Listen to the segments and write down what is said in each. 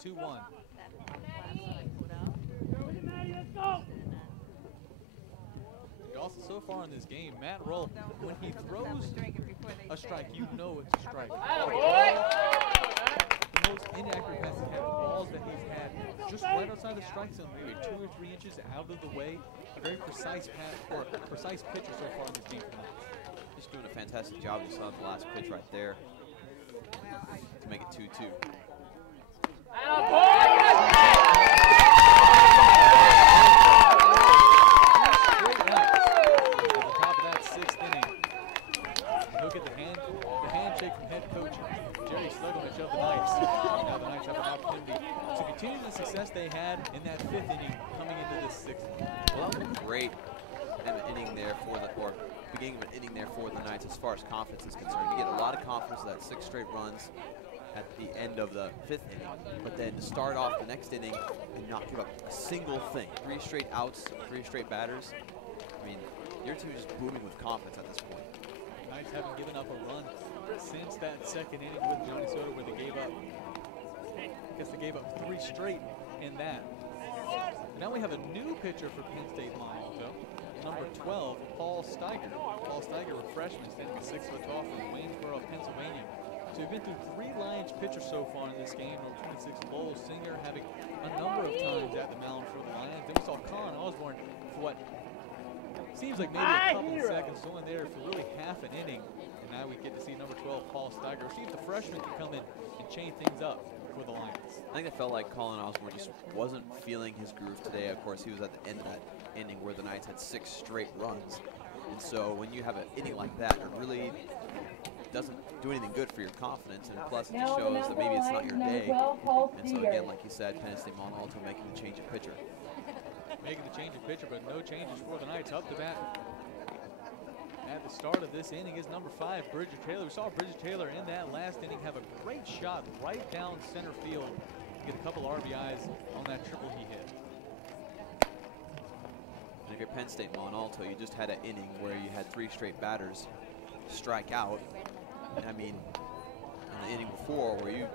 2-1. Also, so far in this game, Matt Roll, when he throws a strike, you know it's a strike. The most inaccurate passes he had, the balls that he's had just right outside the strike zone, maybe 2 or 3 inches out of the way. A very precise pass, or a precise pitcher so far in this game. He's doing a fantastic job. You saw the last pitch right there to make it 2-2. Look at the handshake from head coach Jerry Slegovich of the Knights. Now the Knights have an opportunity to continue the success they had in that 5th inning coming into this 6th inning. Well, that was a great inning there for the, or beginning of an inning there for the Knights as far as confidence is concerned. You get a lot of confidence with that 6 straight runs at the end of the 5th inning, but then to start off the next inning and not give up a single thing. 3 straight outs, 3 straight batters. I mean, your team is just booming with confidence at this point. Knights haven't given up a run since that 2nd inning with Johnny Soto, where they gave up, I guess they gave up 3 straight in that. Now we have a new pitcher for Penn State Mont Alto, number 12, Paul Steiger. Paul Steiger, a freshman, standing at 6 foot tall from Waynesboro, Pennsylvania. So we've been through 3 Lions pitchers so far in this game. Number 26, Lowell Singer, having a number of times at the mound for the Lions. Then we saw Colin Osborne for what seems like maybe a couple of seconds, only there for really half an inning. And now we get to see number 12, Paul Steiger. See if the freshman can come in and change things up for the Lions. I think it felt like Colin Osborne just wasn't feeling his groove today. Of course, he was at the end of that inning where the Knights had 6 straight runs. And so when you have an inning like that, it really doesn't do anything good for your confidence. And plus, it just shows that maybe it's not your day. And so again, like you said, Penn State Mont Alto making the change of pitcher. Making the change of pitcher, but no changes for the Knights. Up to bat at the start of this inning is number 5, Bridger Taylor. We saw Bridger Taylor in that last inning have a great shot right down center field to get a couple RBIs on that triple he hit. And if you're Penn State Mont Alto, you just had an inning where you had 3 straight batters strike out. I mean, on the inning before where you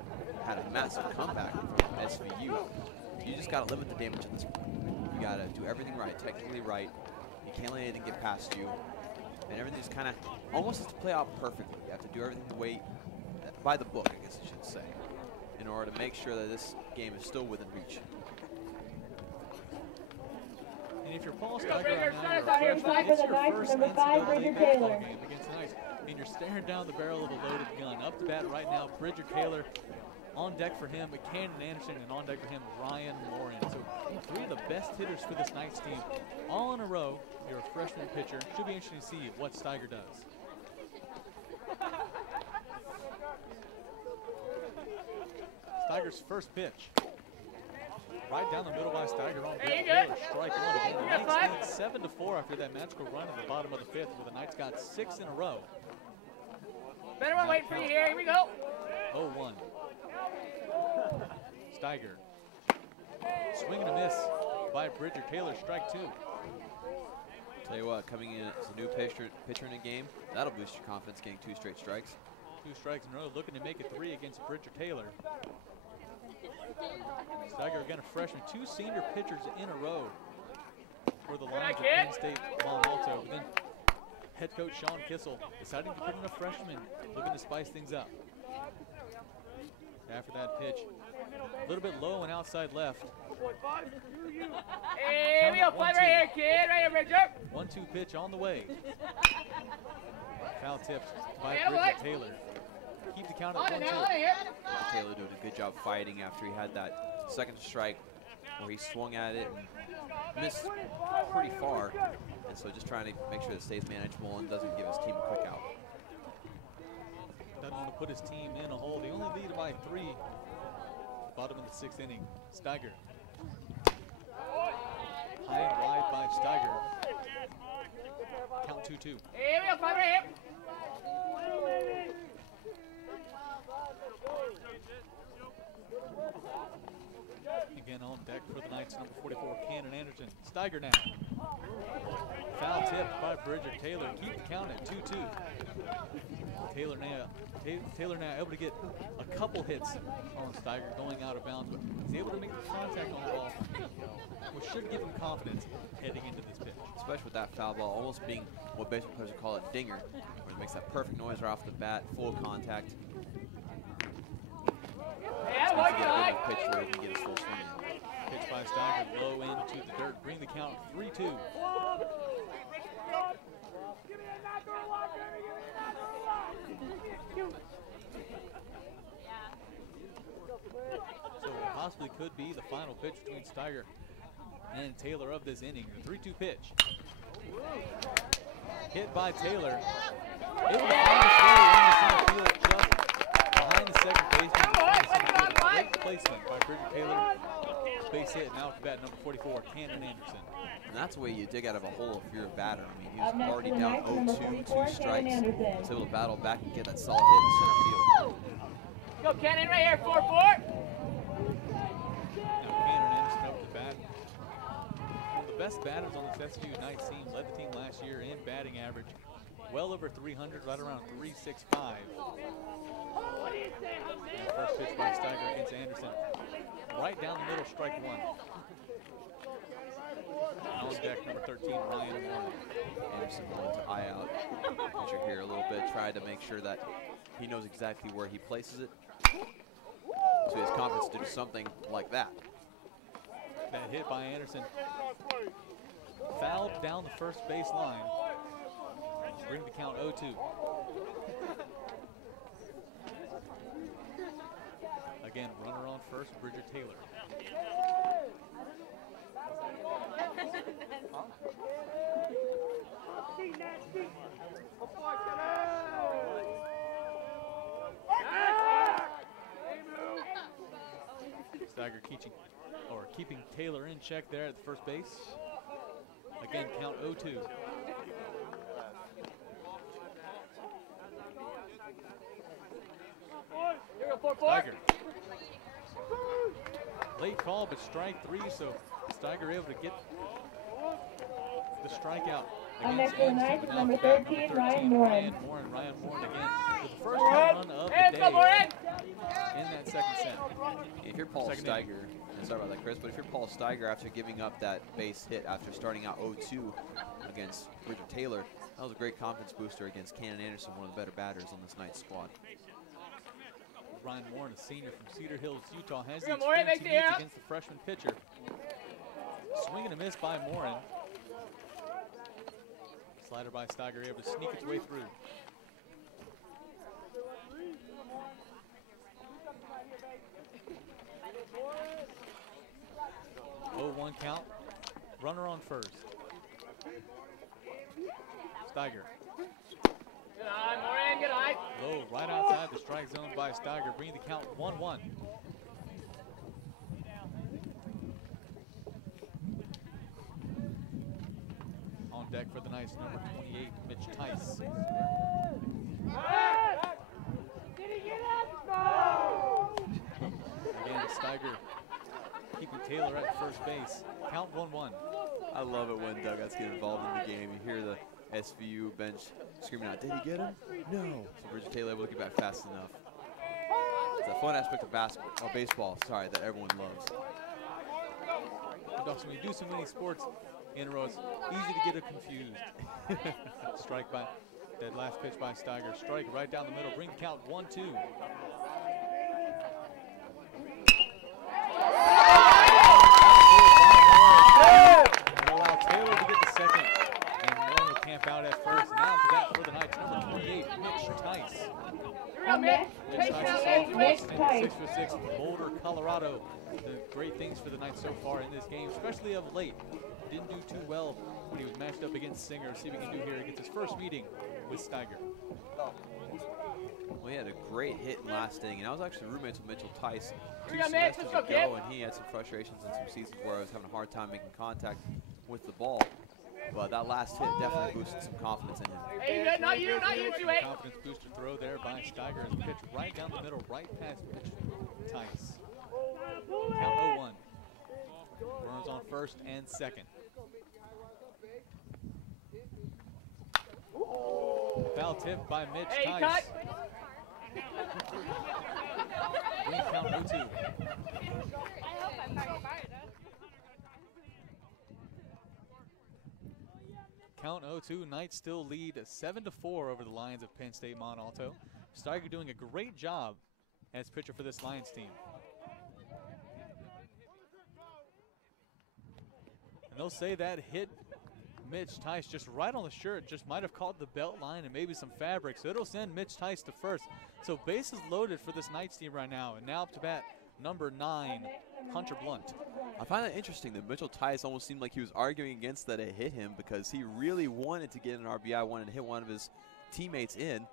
had a massive comeback from SVU, you just got to limit the damage at this point. You got to do everything right, technically right. You can't let anything get past you. And everything just kind of almost has to play out perfectly. You have to do everything the way, by the book, I guess I should say, in order to make sure that this game is still within reach. And if you're Paul Steiger right now, you're a freshman, it's your first NCAA baseball game against the Knights. And you're staring down the barrel of a loaded gun. Up to bat right now, Bridger Taylor. On deck for him, McCannon Anderson, and on deck for him, Ryan Morin. So 3 of the best hitters for this Knights team all in a row. You're a freshman pitcher. Should be interesting to see what Steiger does. Steiger's first pitch. Right down the middle by Steiger on Bridger Taylor. Strike 1 again. The Knights lead 7-4 after that magical run at the bottom of the 5th, where the Knights got 6 in a row. Better one waiting for you here. Here we go. 0-1. Steiger. Swing and a miss by Bridger Taylor, strike 2. Tell you what, coming in as a new pitcher in a game, that'll boost your confidence, getting 2 straight strikes. 2 strikes in a row, looking to make it 3 against Bridger Taylor. Steiger, again, a freshman. 2 senior pitchers in a row for the Lions of Penn State Mont Alto. But then head coach Sean Kissel deciding to put in a freshman, looking to spice things up. After that pitch, a little bit low and outside left. Hey, we got 5 right here, kid. Right here, Bridger. 1-2 pitch on the way. Foul tipped by Bridger Taylor. Keep the count at 1-2. Taylor doing a good job fighting after he had that second strike where he swung at it and missed pretty far. And so just trying to make sure it stays manageable and doesn't give his team a quick out. Doesn't want to put his team in a hole. They only lead by 3. Bottom of the 6th inning. Steiger. High and wide by Steiger. Count 2-2. Hey, we got 5 right here. Again on deck for the Knights, number 44, Cannon Anderson. Steiger now. Foul tip by Bridger Taylor. Keep the count at 2-2. Taylor now able to get a couple hits on Steiger going out of bounds, but he's able to make the contact on the ball, which should give him confidence heading into this pitch. Especially with that foul ball almost being what baseball players would call a dinger, where it makes that perfect noise right off the bat, full contact. Yeah, So he get a good pitch where he can get his full swing in. Pitch by Steiger, low into the dirt, bring the count 3-2. So it possibly could be the final pitch between Steiger and Taylor of this inning. The 3-2 pitch. Hit by Taylor. It will find its way in the center field just behind the second baseman. Great placement by Bridger Taylor. Base hit, now at the bat, number 44, Cannon Anderson. And that's the way you dig out of a hole if you're a batter. I mean, he was already down 0-2, 2 strikes. Was able to battle back and get that solid hit in center field. Go, Cannon, right here, 4-4. Now Cannon Anderson up to bat. One of the best batters on this SVU Knights team, led the team last year in batting average. Well over 300, right around 365. And first pitch by Steiger against Anderson. Right down the middle, strike one. On deck, number 13, Ryan Mont. Anderson going to eye out pitcher here a little bit, tried to make sure that he knows exactly where he places it. So he has confidence to do something like that. That hit by Anderson. Fouled down the first base line. Bring the count 0-2. Again, runner on first, Bridger Taylor. Steiger keeping Taylor in check there at the first base. Again, count 0-2. Steiger. Late call, but strike three, so Steiger able to get the strikeout. On next to the ninth, number 13, Ryan Morin. Ryan Morin again with the first home run of the day in that second set. If you're Paul Steiger, and sorry about that, Chris, but if you're Paul Steiger after giving up that base hit after starting out 0-2 against Bridger Taylor, that was a great confidence booster against Cannon Anderson, one of the better batters on this night's squad. Ryan Morin, a senior from Cedar Hills, Utah, has the experience he needs against the freshman pitcher. Swing and a miss by Morin. Slider by Steiger, able to sneak its way through. Oh, 1 count. Runner on first. Steiger. Good eye, Morin, good eye. Low, right outside the strike zone by Steiger, bringing the count 1-1. On deck for the Knights, number 28, Mitch Tice. Again, Steiger keeping Taylor at first base. Count 1-1. I love it when dugouts get involved in the game. You hear the SVU bench screaming out, "Did he get him? No." So Bridger Taylor able to get back fast enough. It's a fun aspect of basketball, or baseball, sorry, that everyone loves. When you do so many sports in a row, it's easy to get confused. Strike by that last pitch by Steiger. Strike right down the middle. Bring the count 1-2. Allow Taylor to get the second, and Morin will camp out at first. Now to that for the Knights, number 28, Mitch Tice. Mitch Tice is 6'6" from Boulder, Colorado. The great things for the Knights so far in this game, especially of late. Didn't do too well when he was matched up against Singer. See what he can do here. He gets his first meeting with Steiger. Well, he had a great hit in last inning, and I was actually roommates with Mitchell Tice 2 Mitch, semesters let's go, ago, kid. and he had some frustrations in some seasons where I was having a hard time making contact with the ball. But that last hit definitely boosted some confidence in him. Hey, good, not you, 2-8. Confidence booster throw there by Steiger as the pitch right down the middle, right past Mitch Tice. Count 0-1. Runners on first and second. Foul Now tipped by Mitch Hey, Tice. cut. Green count 0-2. Count 0-2. Knights still lead 7-4 over the Lions of Penn State Mont Alto. Steiger doing a great job as pitcher for this Lions team. And they'll say that hit Mitch Tice just right on the shirt, just might have caught the belt line and maybe some fabric. So it'll send Mitch Tice to first. So bases loaded for this Knights team right now. And now up to bat, number 9, Hunter Blunt. I find that interesting that Mitchell Tice almost seemed like he was arguing against that it hit him because he really wanted to get an RBI, wanted to hit one of his teammates in.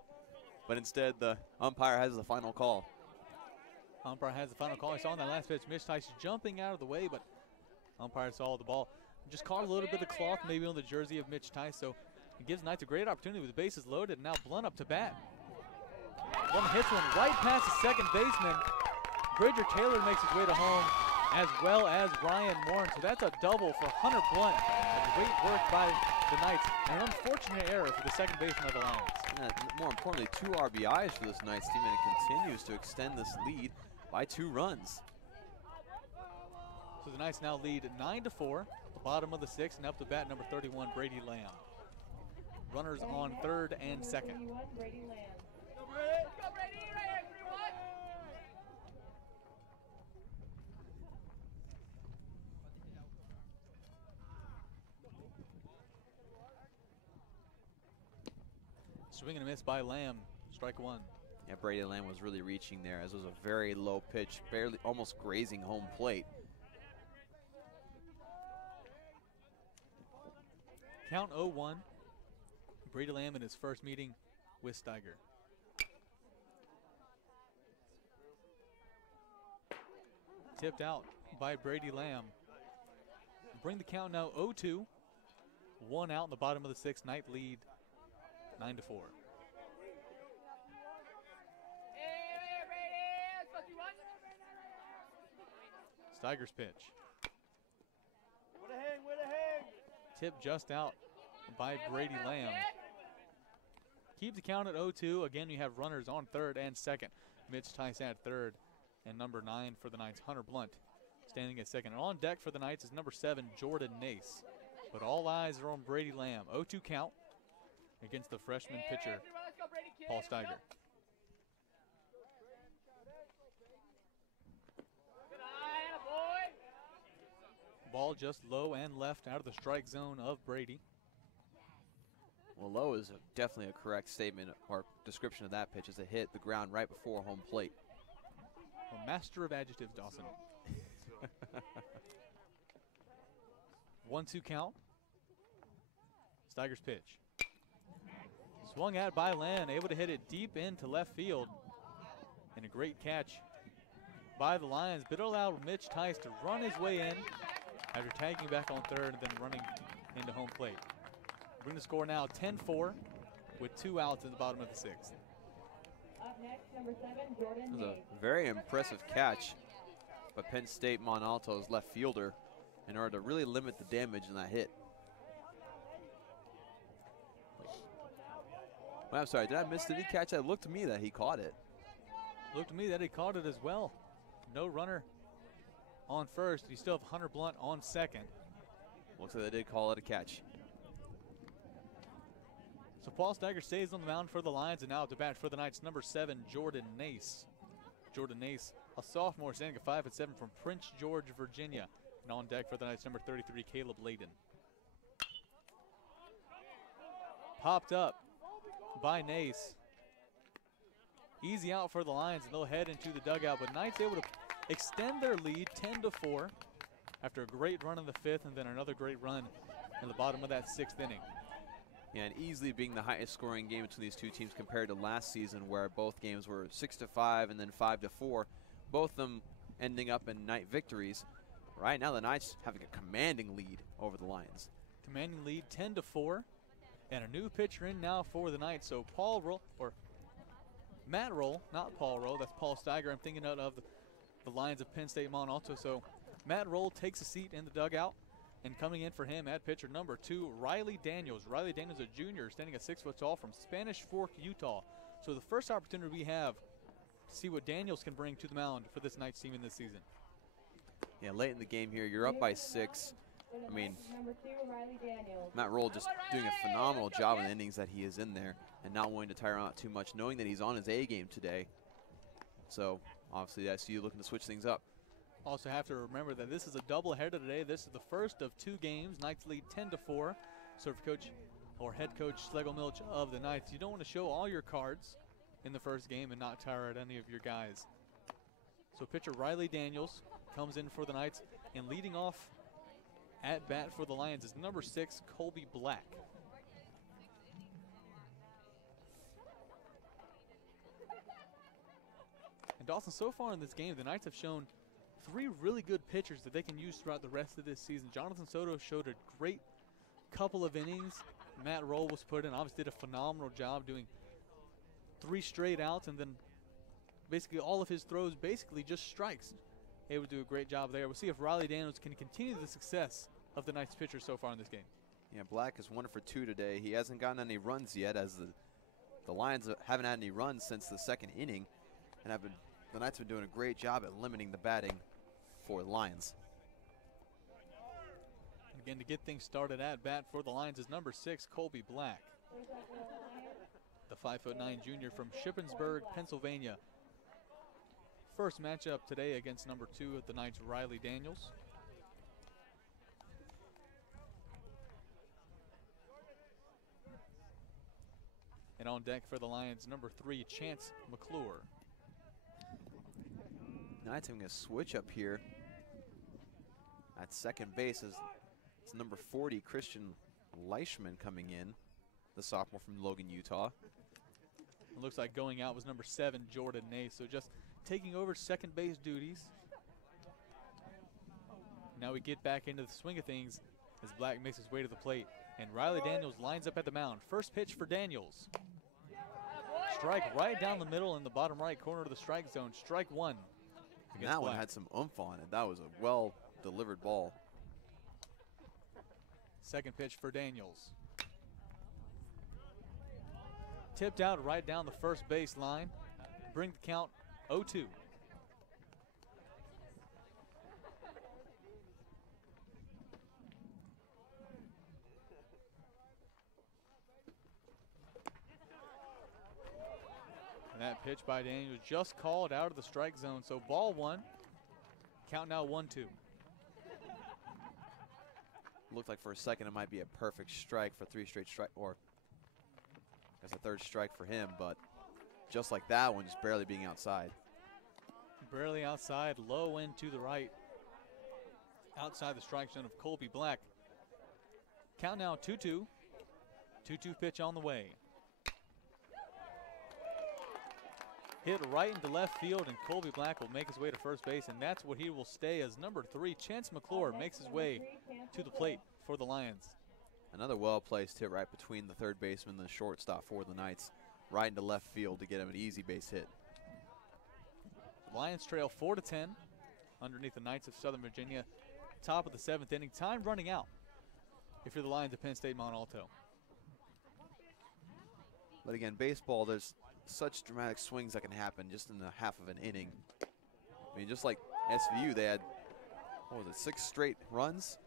But instead, the umpire has the final call. Umpire has the final call. I saw on that last pitch, Mitch Tice jumping out of the way, but umpire saw the ball. Just caught a little bit of cloth maybe on the jersey of Mitch Tice, so it gives Knights a great opportunity with the bases loaded. And now Blunt up to bat. Blunt hits one right past the second baseman. Bridger Taylor makes his way to home, as well as Ryan Mont. So that's a double for Hunter Blunt. Great work by the Knights. And an unfortunate error for the second baseman of the Lions. And more importantly, 2 RBIs for this Knights team, and it continues to extend this lead by 2 runs. So the Knights now lead 9-4. Bottom of the 6th, and up to bat number 31, Brady Lamb. Runners on third and second. Brady Lamb. Go, Brady. Right here, 3-1. Swing and a miss by Lamb. Strike 1. Yeah, Brady Lamb was really reaching there, as it was a very low pitch, barely almost grazing home plate. Count 0-1. Brady Lamb in his first meeting with Steiger. Tipped out by Brady Lamb. Bring the count now 0-2. 1 out in the bottom of the 6th. Knight lead 9-4. Hey, Brady. That's what you want. Steiger's pitch. Tip just out by Brady Lamb. Keep the count at 0-2. Again, you have runners on third and second. Mitch Tice at third, and number 9 for the Knights, Hunter Blunt, standing at second. And on deck for the Knights is number 7, Jordan Nace. But all eyes are on Brady Lamb. 0-2 count against the freshman pitcher, Paul Steiger. Ball just low and left out of the strike zone of Brady. Well, low is definitely a correct statement or description of that pitch, as it hit the ground right before home plate. A master of adjectives, Dawson. 1-2 count. Steiger's pitch. Swung at by Lamb, able to hit it deep into left field. And a great catch by the Lions, but it allowed Mitch Tice to run his way in after tagging back on third and then running into home plate. Bring the score now 10-4 with 2 outs in the bottom of the 6th. Up next, number 7, Jordan It was Nace. a very impressive catch by Penn State Mont Alto's left fielder in order to really limit the damage in that hit. Well, I'm sorry, did I miss? Did he catch that? It looked to me that he caught it. Looked to me that he caught it as well. No runner on first. You still have Hunter Blunt on second. Looks like they did call it a catch. So Paul Steiger stays on the mound for the Lions, and now to bat for the Knights, number 7, Jordan Nace. Jordan Nace, a sophomore, standing at 5'7" from Prince George, Virginia. And on deck for the Knights, number 33, Caleb Layden. Popped up by Nace. Easy out for the Lions, and they'll head into the dugout. But Knights able to extend their lead 10-4 after a great run in the 5th and then another great run in the bottom of that 6th inning. Yeah, and easily being the highest scoring game between these two teams compared to last season, where both games were 6-5 and then 5-4, both of them ending up in night victories. Right now, the Knights having a commanding lead over the Lions. Commanding lead 10-4, and a new pitcher in now for the Knights. So Matt Roll, not Paul Roll, that's Paul Steiger. I'm thinking of the Lions of Penn State Mont Alto. So Matt Roll takes a seat in the dugout. And coming in for him at pitcher number 2, Riley Daniels. Riley Daniels, a junior, standing at 6 foot tall from Spanish Fork, Utah. So the first opportunity we have to see what Daniels can bring to the mound for this Knights team in this season. Yeah, late in the game here, you're up by 6. I mean, Number 2, Riley Daniels. Matt Roll just doing a phenomenal job in the innings that he is in there and not wanting to tire out too much, knowing that he's on his A game today. So obviously I see you looking to switch things up. Also have to remember that this is a doubleheader today. This is the first of 2 games. Knights lead 10-4. So for coach or head coach Schlegel Milch of the Knights, you don't want to show all your cards in the first game and not tire out any of your guys. So pitcher Riley Daniels comes in for the Knights, and leading off at bat for the Lions is number 6, Colby Black. And Dawson, so far in this game, the Knights have shown 3 really good pitchers that they can use throughout the rest of this season. Jonathan Soto showed a great couple of innings. Matt Roll was put in, obviously did a phenomenal job doing 3 straight outs, and then basically all of his throws basically just strikes. Able to do a great job there. We'll see if Riley Daniels can continue the success of the Knights pitchers so far in this game. Yeah, Black is 1 for 2 today. He hasn't gotten any runs yet, as the Lions haven't had any runs since the 2nd inning, and the Knights have been doing a great job at limiting the batting for the Lions. Again, to get things started at bat for the Lions is number 6, Colby Black. The 5'9" junior from Shippensburg, Pennsylvania. First matchup today against number 2 of the Knights, Riley Daniels. And on deck for the Lions, number 3, Chance McClure. Knights having a switch up here at second base. It's number 40, Christian Leishman, coming in, the sophomore from Logan, Utah. It looks like going out was number 7, Jordan Nace. So just taking over second base duties. Now we get back into the swing of things as Black makes his way to the plate. And Riley Daniels lines up at the mound. First pitch for Daniels. Strike right down the middle in the bottom right corner of the strike zone. Strike 1. And that one had some oomph on it. That was a well-delivered ball. Second pitch for Daniels. Tipped out right down the first base line. Bring the count 0-2. And that pitch by Daniels just called out of the strike zone. So ball 1. Count now 1-2. Looked like for a second it might be a perfect strike for 3 straight strike, or that's a 3rd strike for him, but just like that one, just barely being outside. Barely outside, low end to the right. Outside the strike zone of Colby Black. Count now 2-2. 2-2 pitch on the way. Hit right into left field, and Colby Black will make his way to first base, and that's where he will stay as number 3, Chance McClure, makes his way to the plate for the Lions. Another well-placed hit right between the 3rd baseman and the shortstop for the Knights, right into left field to get him an easy base hit. Lions trail 4-10 underneath the Knights of Southern Virginia. Top of the 7th inning. Time running out if you're the Lions of Penn State Mont Alto. But again, baseball, there's such dramatic swings that can happen just in the half of an inning. I mean, just like SVU, they had, what was it, 6 straight runs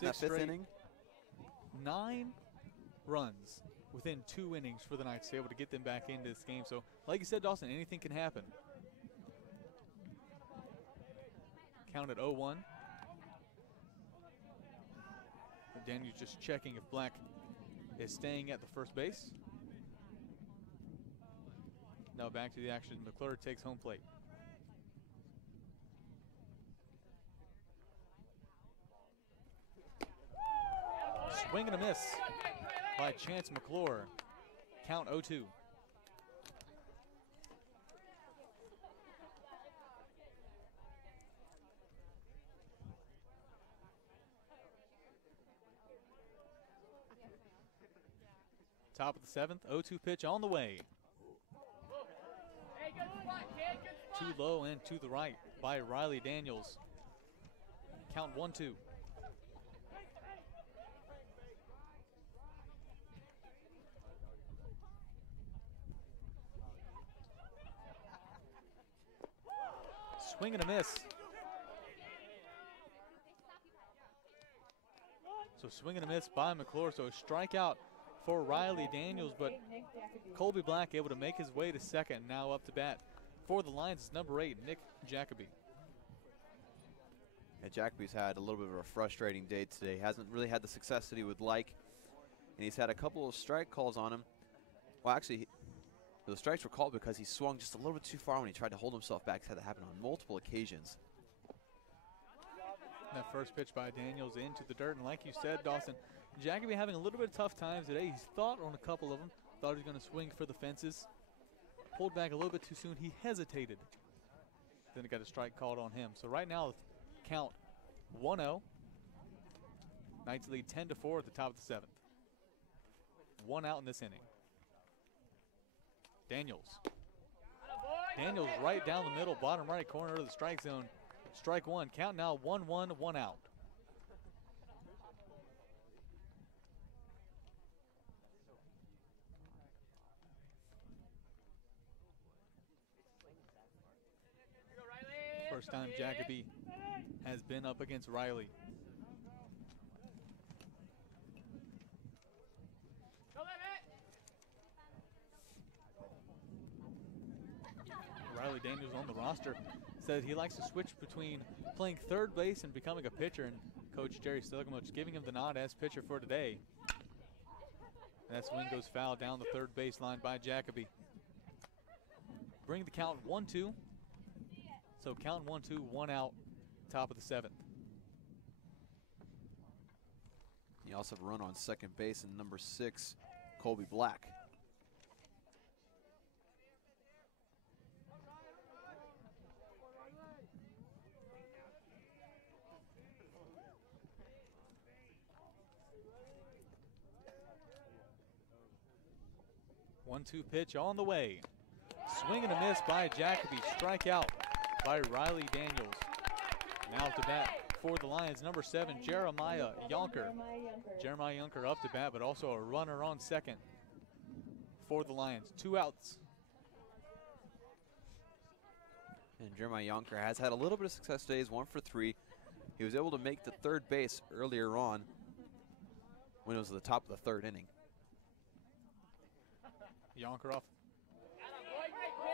in that 5th inning? 9 runs within 2 innings for the Knights to be able to get them back into this game. So, like you said, Dawson, anything can happen. Count at 0-1. Daniel's just checking if Black is staying at the first base. Now back to the action. McClure takes home plate. Swing and a miss by Chance McClure. Count 0-2. Top of the 7th, 0-2 pitch on the way. Too low and to the right by Riley Daniels. Count 1-2. Swing and a miss. So swing and a miss by McClure. So a strikeout for Riley Daniels, but Colby Black able to make his way to second. Now up to bat for the Lions is number 8, Nick Jacoby. Yeah, Jacoby's had a little bit of a frustrating day today. Hasn't really had the success that he would like, and he's had a couple of strike calls on him. Well, actually, the strikes were called because he swung just a little bit too far when he tried to hold himself back. He's had that happen on multiple occasions. That first pitch by Daniels into the dirt, and like you said, Dawson, Jacoby having a little bit of tough times today. He's thought on a couple of them, thought he was going to swing for the fences. Pulled back a little bit too soon. He hesitated. Then he got a strike called on him. So right now, count 1-0. Knights lead 10-4 at the top of the 7th. 1 out in this inning. Daniels. Daniels right down the middle, bottom right corner of the strike zone. Strike one. Count now 1-1, 1 out. First time Jacoby has been up against Riley. Riley Daniels on the roster said he likes to switch between playing third base and becoming a pitcher, and Coach Jerry Stilgamich giving him the nod as pitcher for today. And that swing goes foul down the third baseline by Jacoby. Bring the count 1-2. So count 1-2, 1 out, top of the 7th. You also have a run on second base and number 6, Colby Black. One-two pitch on the way. Swing and a miss by Jacoby. Strikeout by Riley Daniels. Now to bat for the Lions, number 7, Jeremiah Yonker. Jeremiah Yonker up to bat, but also a runner on second for the Lions. 2 outs. And Jeremiah Yonker has had a little bit of success today. He's 1 for 3. He was able to make the third base earlier on when it was at the top of the 3rd inning. Yonker off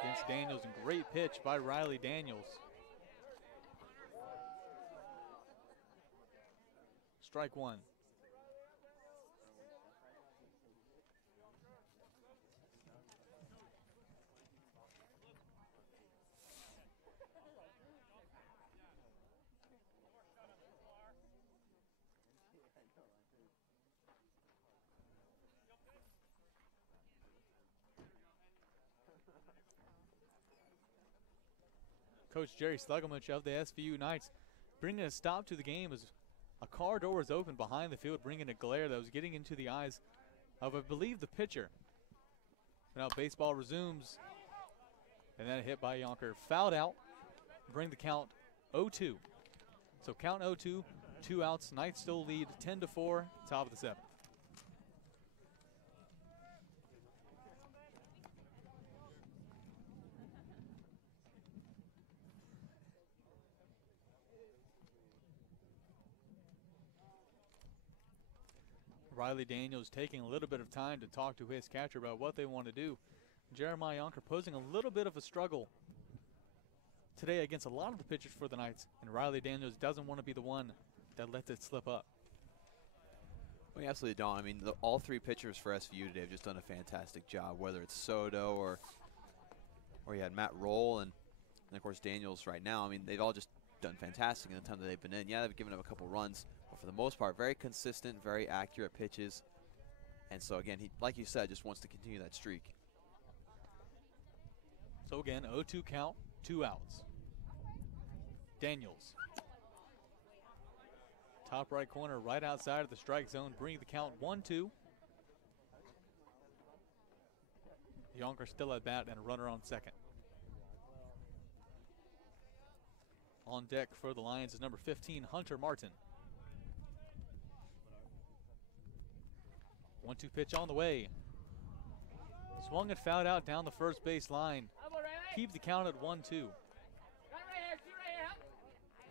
against Daniels, and great pitch by Riley Daniels. Strike one. Coach Jerry Stilgamich of the SVU Knights bringing a stop to the game as a car door was open behind the field, bringing a glare that was getting into the eyes of, I believe, the pitcher. Now baseball resumes, and then a hit by Yonker. Fouled out, bring the count 0-2. So count 0-2, 2 outs. Knights still lead 10-4, top of the 7th. Riley Daniels taking a little bit of time to talk to his catcher about what they want to do. Jeremiah Yonker posing a little bit of a struggle today against a lot of the pitchers for the Knights, and Riley Daniels doesn't want to be the one that lets it slip up. Well, you absolutely don't. I mean, all 3 pitchers for SVU today have just done a fantastic job, whether it's Soto or you had Matt Roll and of course Daniels right now. I mean, they've all just done fantastic in the time that they've been in. Yeah, they've given up a couple runs, but for the most part, very consistent, very accurate pitches. And so again, he, like you said, just wants to continue that streak. So again, 0-2 count, 2 outs. Daniels. Top right corner, right outside of the strike zone, bringing the count 1-2. Yonker still at bat and a runner on second. On deck for the Lions is number 15, Hunter Martin. 1-2 pitch on the way. Swung and fouled out down the first base line. Keep the count at 1-2.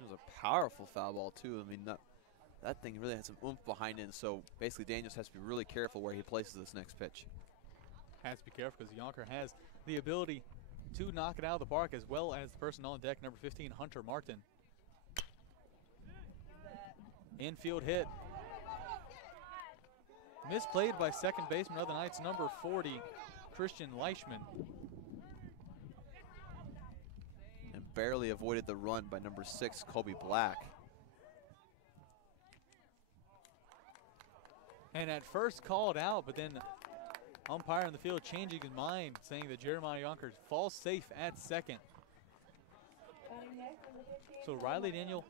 was a powerful foul ball, too. I mean, that thing really had some oomph behind it, and so basically Daniels has to be really careful where he places this next pitch. Has to be careful because Yonker has the ability to knock it out of the park, as well as the person on deck, number 15, Hunter Martin. Infield hit. Misplayed by second baseman of the Knights, number 40, Christian Leichman. And barely avoided the run by number 6, Colby Black. And at first called out, but then umpire in the field changing his mind, saying that Jeremiah Yonker falls safe at second. So Riley Daniel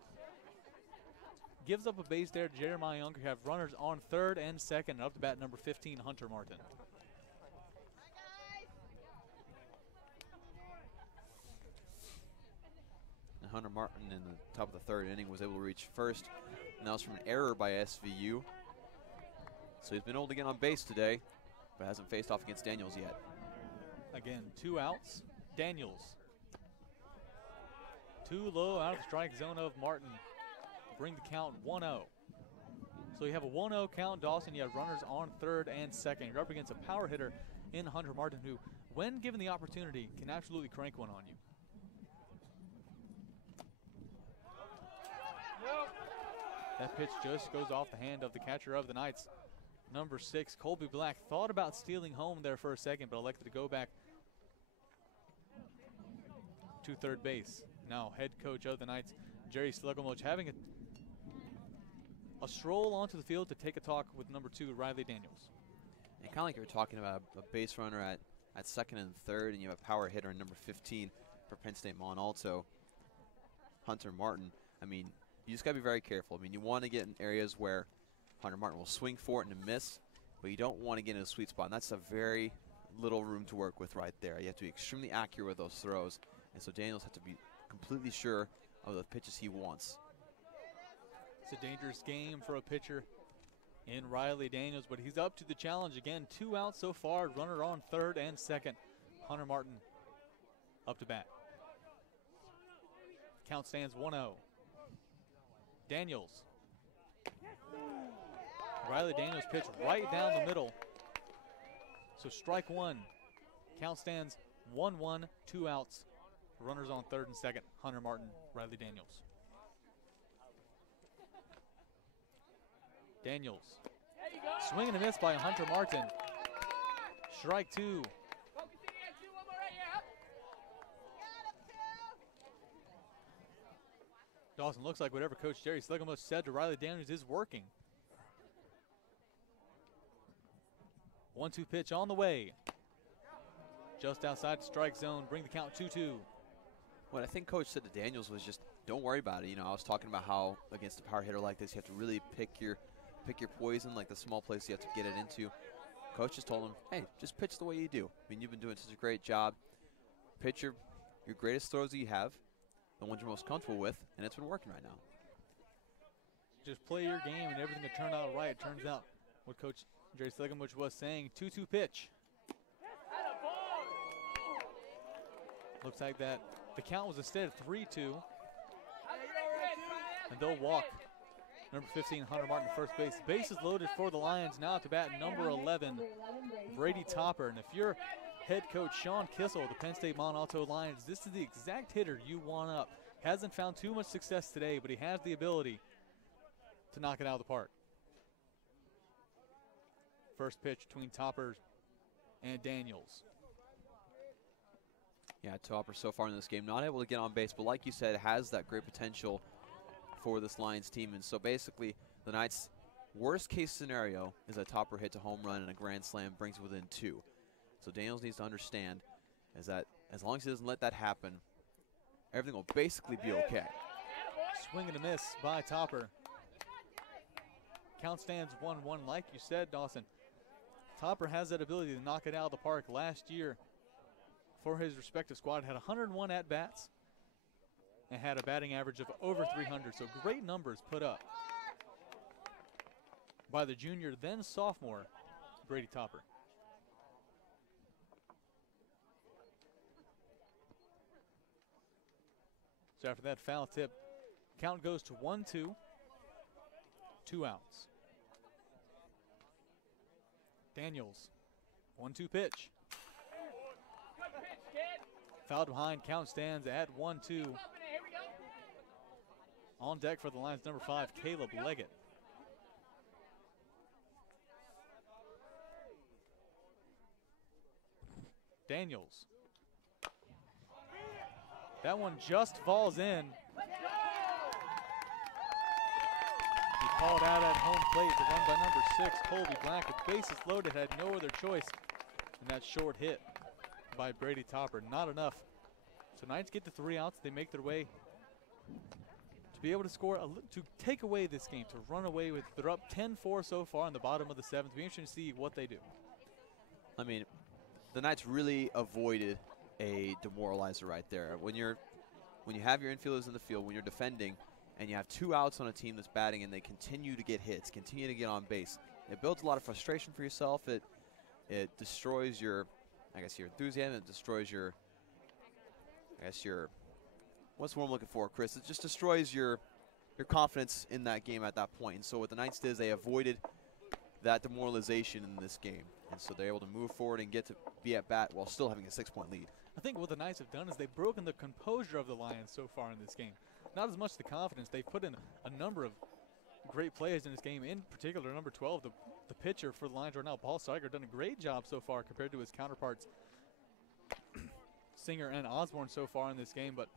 gives up a base there to Jeremiah Yonker. Have runners on third and second, and up to bat number 15, Hunter Martin. And Hunter Martin in the top of the third inning was able to reach first, and that was from an error by SVU. So he's been able to get on base today, but hasn't faced off against Daniels yet. Again, 2 outs. Daniels. Too low out of the strike zone of Martin. Bring the count 1-0. So you have a 1-0 count, Dawson. You have runners on third and second. You're up against a power hitter in Hunter Martin, who, when given the opportunity, can absolutely crank one on you. That pitch just goes off the hand of the catcher of the Knights. Number 6, Colby Black, thought about stealing home there for a second, but elected to go back to third base. Now, head coach of the Knights, Jerry Sluggomoch, having a stroll onto the field to take a talk with number 2, Riley Daniels. And kind of like you were talking about, a base runner at second and third, and you have a power hitter in number 15 for Penn State Mont Alto, Hunter Martin. I mean, you just got to be very careful. I mean, you want to get in areas where Hunter Martin will swing for it and miss, but you don't want to get in a sweet spot. And that's a very little room to work with right there. You have to be extremely accurate with those throws. And so Daniels has to be completely sure of the pitches he wants. It's a dangerous game for a pitcher in Riley Daniels, but he's up to the challenge again. 2 outs so far, runner on third and second. Hunter Martin up to bat. Count stands 1-0. Daniels. Riley Daniels pitch right down the middle. So strike 1. Count stands 1-1, 2 outs. Runners on third and second. Hunter Martin, Riley Daniels. Daniels. Swing and a miss by Hunter Martin. Strike 2. Dawson, looks like whatever Coach Jerry Sluggomoch said to Riley Daniels is working. 1-2 pitch on the way. Just outside the strike zone, bring the count 2-2. What I think Coach said to Daniels was just, don't worry about it. You know, I was talking about how against a power hitter like this, you have to really pick your poison, like the small place you have to get it into. Coach just told him, hey, just pitch the way you do. I mean, you've been doing such a great job. Pitch your greatest throws that you have, the ones you're most comfortable with, and it's been working right now. Just play your game and everything will turn out right. It turns out what Coach Jerry Sluggomoch was saying. 2-2 pitch. Looks like that the count was instead of 3-2. And they'll walk number 15, Hunter Martin, first base. Bases loaded for the Lions. Now to bat number 11, Brady Topper. And if you're head coach Sean Kissel, the Penn State Mont Alto Lions, this is the exact hitter you want up. Hasn't found too much success today, but he has the ability to knock it out of the park. First pitch between Topper and Daniels. Yeah, Topper so far in this game not able to get on base, but like you said, has that great potential for this Lions team. And so basically, the Knights' worst case scenario is a Topper hits a home run and a grand slam brings it within 2. So Daniels needs to understand is that as long as he doesn't let that happen, everything will basically be okay. Swing and a miss by Topper. Count stands 1-1. Like you said, Dawson, Topper has that ability to knock it out of the park. Last year, for his respective squad, had 101 at-bats and had a batting average of over 300. So great numbers put up by the junior, then sophomore, Brady Topper. So after that foul tip Count goes to 1-2. 2 outs. Daniels. 1-2 pitch. Good pitch, kid. Fouled behind. Count stands at 1-2. Here we go. On deck for the Lions, number 5, Caleb Leggett. Daniels. That one just falls in. He called out at home plate. The run by number 6, Colby Black, with bases loaded, had no other choice. And that short hit by Brady Topper, not enough. So Knights get the 3 outs. They make their way to be able to score, to take away this game, to run away with. They're up 10-4 so far in the bottom of the 7th. It'll be interesting to see what they do. I mean, the Knights really avoided a demoralizer right there. When you have your infielders in the field, when you're defending, and you have 2 outs on a team that's batting, and they continue to get hits, continue to get on base, it builds a lot of frustration for yourself. It destroys your, I guess, your enthusiasm. It destroys your, I guess, your, what's the word I'm looking for, Chris? It just destroys your confidence in that game at that point. And so what the Knights did is they avoided that demoralization in this game. And so they're able to move forward and get to be at bat while still having a 6-point lead. I think what the Knights have done is they've broken the composure of the Lions so far in this game. Not as much the confidence. They've put in a number of great plays in this game, in particular number 12, the pitcher for the Lions right now, Paul Steiger, done a great job so far compared to his counterparts, Singer and Osborne, so far in this game. But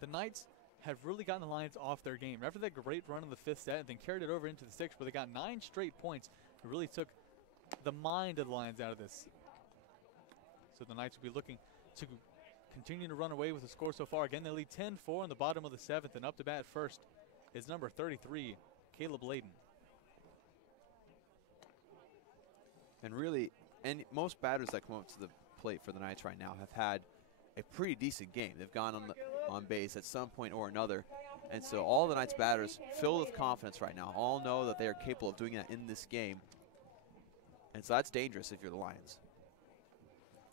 the Knights have really gotten the Lions off their game. After that great run in the 5th set and then carried it over into the 6th, where they got 9 straight points, it really took the mind of the Lions out of this. So the Knights will be looking to continue to run away with the score so far. Again, they lead 10-4 in the bottom of the 7th, and up to bat first is number 33, Caleb Layden. And really, most batters that come up to the plate for the Knights right now have had a pretty decent game. They've gone on base at some point or another. And so all the Knights batters filled with confidence right now, all know that they are capable of doing that in this game. And so that's dangerous if you're the Lions.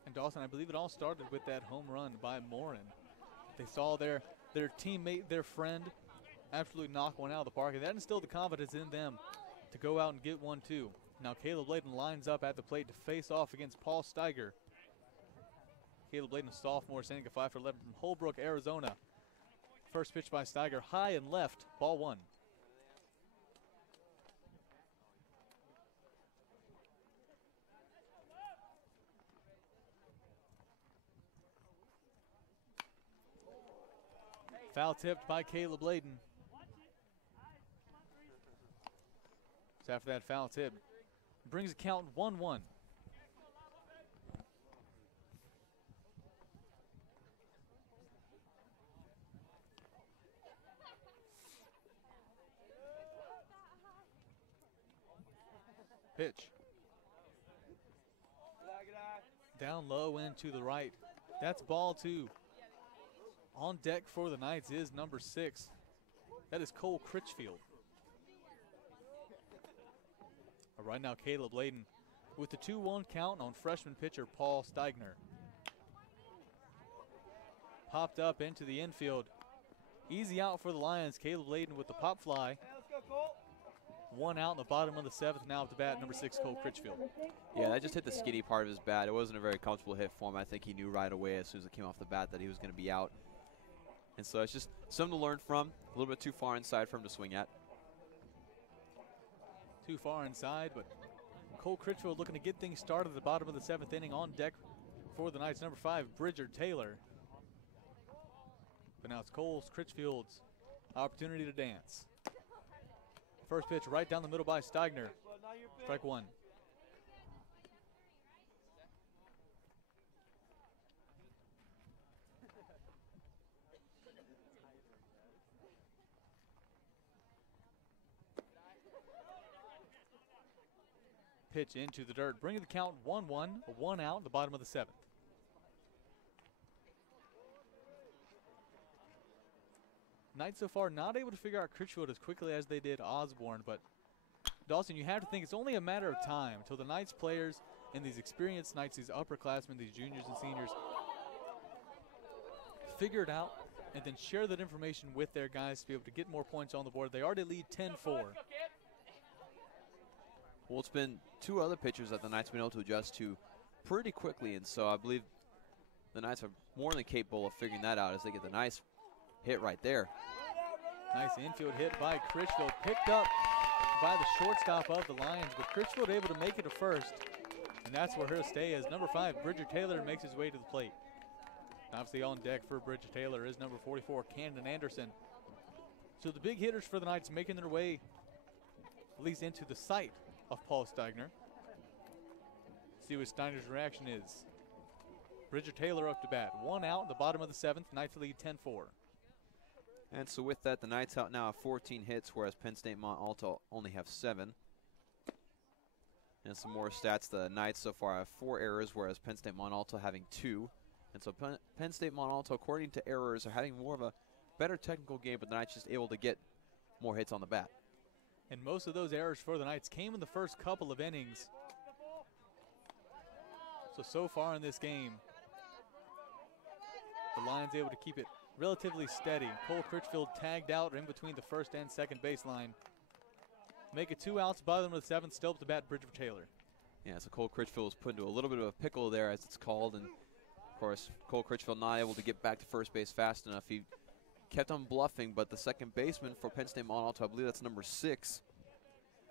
And Dawson, I believe it all started with that home run by Morin. They saw their teammate, their friend, absolutely knock one out of the park, and that instilled the confidence in them to go out and get 1-2. Now Caleb Layden lines up at the plate to face off against Paul Steiger. Caleb Layden, sophomore, standing at 5 for 11 from Holbrook, Arizona. First pitch by Steiger, high and left, ball 1. Foul tipped by Caleb Layden. So after that foul tip, brings the count 1-1. Pitch. Down low and to the right. That's ball 2. On deck for the Knights is number 6. That is Cole Critchfield. Right now, Caleb Layden with the 2-1 count on freshman pitcher Paul Steigner. Popped up into the infield. Easy out for the Lions. Caleb Layden with the pop fly. 1 out in the bottom of the 7th. Now at the bat, number 6, Cole Critchfield. Yeah, that just hit the skinny part of his bat. It wasn't a very comfortable hit for him. I think he knew right away as soon as it came off the bat that he was going to be out. And so it's just something to learn from. A little bit too far inside for him to swing at. Too far inside, but Cole Critchfield looking to get things started at the bottom of the 7th inning. On deck for the Knights, number 5, Bridger Taylor. But now it's Cole Critchfield's opportunity to dance. First pitch right down the middle by Steigner. Strike 1. Pitch into the dirt, bringing the count 1-1, 1 out in the bottom of the 7th. Knights so far not able to figure out Critchfield as quickly as they did Osborne, but Dawson, you have to think it's only a matter of time until the Knights players and these experienced Knights, these upperclassmen, these juniors and seniors, figure it out and then share that information with their guys to be able to get more points on the board. They already lead 10-4. Well, it's been 2 other pitchers that the Knights have been able to adjust to pretty quickly, and so I believe the Knights are more than capable of figuring that out as they get the nice hit right there. Nice infield hit by Critchfield, picked up by the shortstop of the Lions, but Critchfield able to make it to first, and that's where he'll stay as number 5, Bridger Taylor, makes his way to the plate. Obviously on deck for Bridger Taylor is number 44, Camden Anderson. So the big hitters for the Knights making their way at least into the sight of Paul Steigner. See what Steiner's reaction is. Bridger Taylor up to bat. 1 out in the bottom of the 7th. Knights lead 10-4. And so with that, the Knights out now have 14 hits, whereas Penn State Mont Alto only have 7. And some more stats. The Knights so far have 4 errors, whereas Penn State Mont Alto having 2. And so Penn State Mont Alto, according to errors, are having more of a better technical game, but the Knights just able to get more hits on the bat. And most of those errors for the Knights came in the first couple of innings. So far in this game, the Lions able to keep it relatively steady. Cole Critchfield tagged out in between the first and second baseline. Make it 2 outs, bottom of the 7th, still up to bat Bridger Taylor. Yeah, so Cole Critchfield was put into a little bit of a pickle there, as it's called, and of course, Cole Critchfield not able to get back to first base fast enough. He kept on bluffing, but the second baseman for Penn State Mont Alto, I believe that's number 6,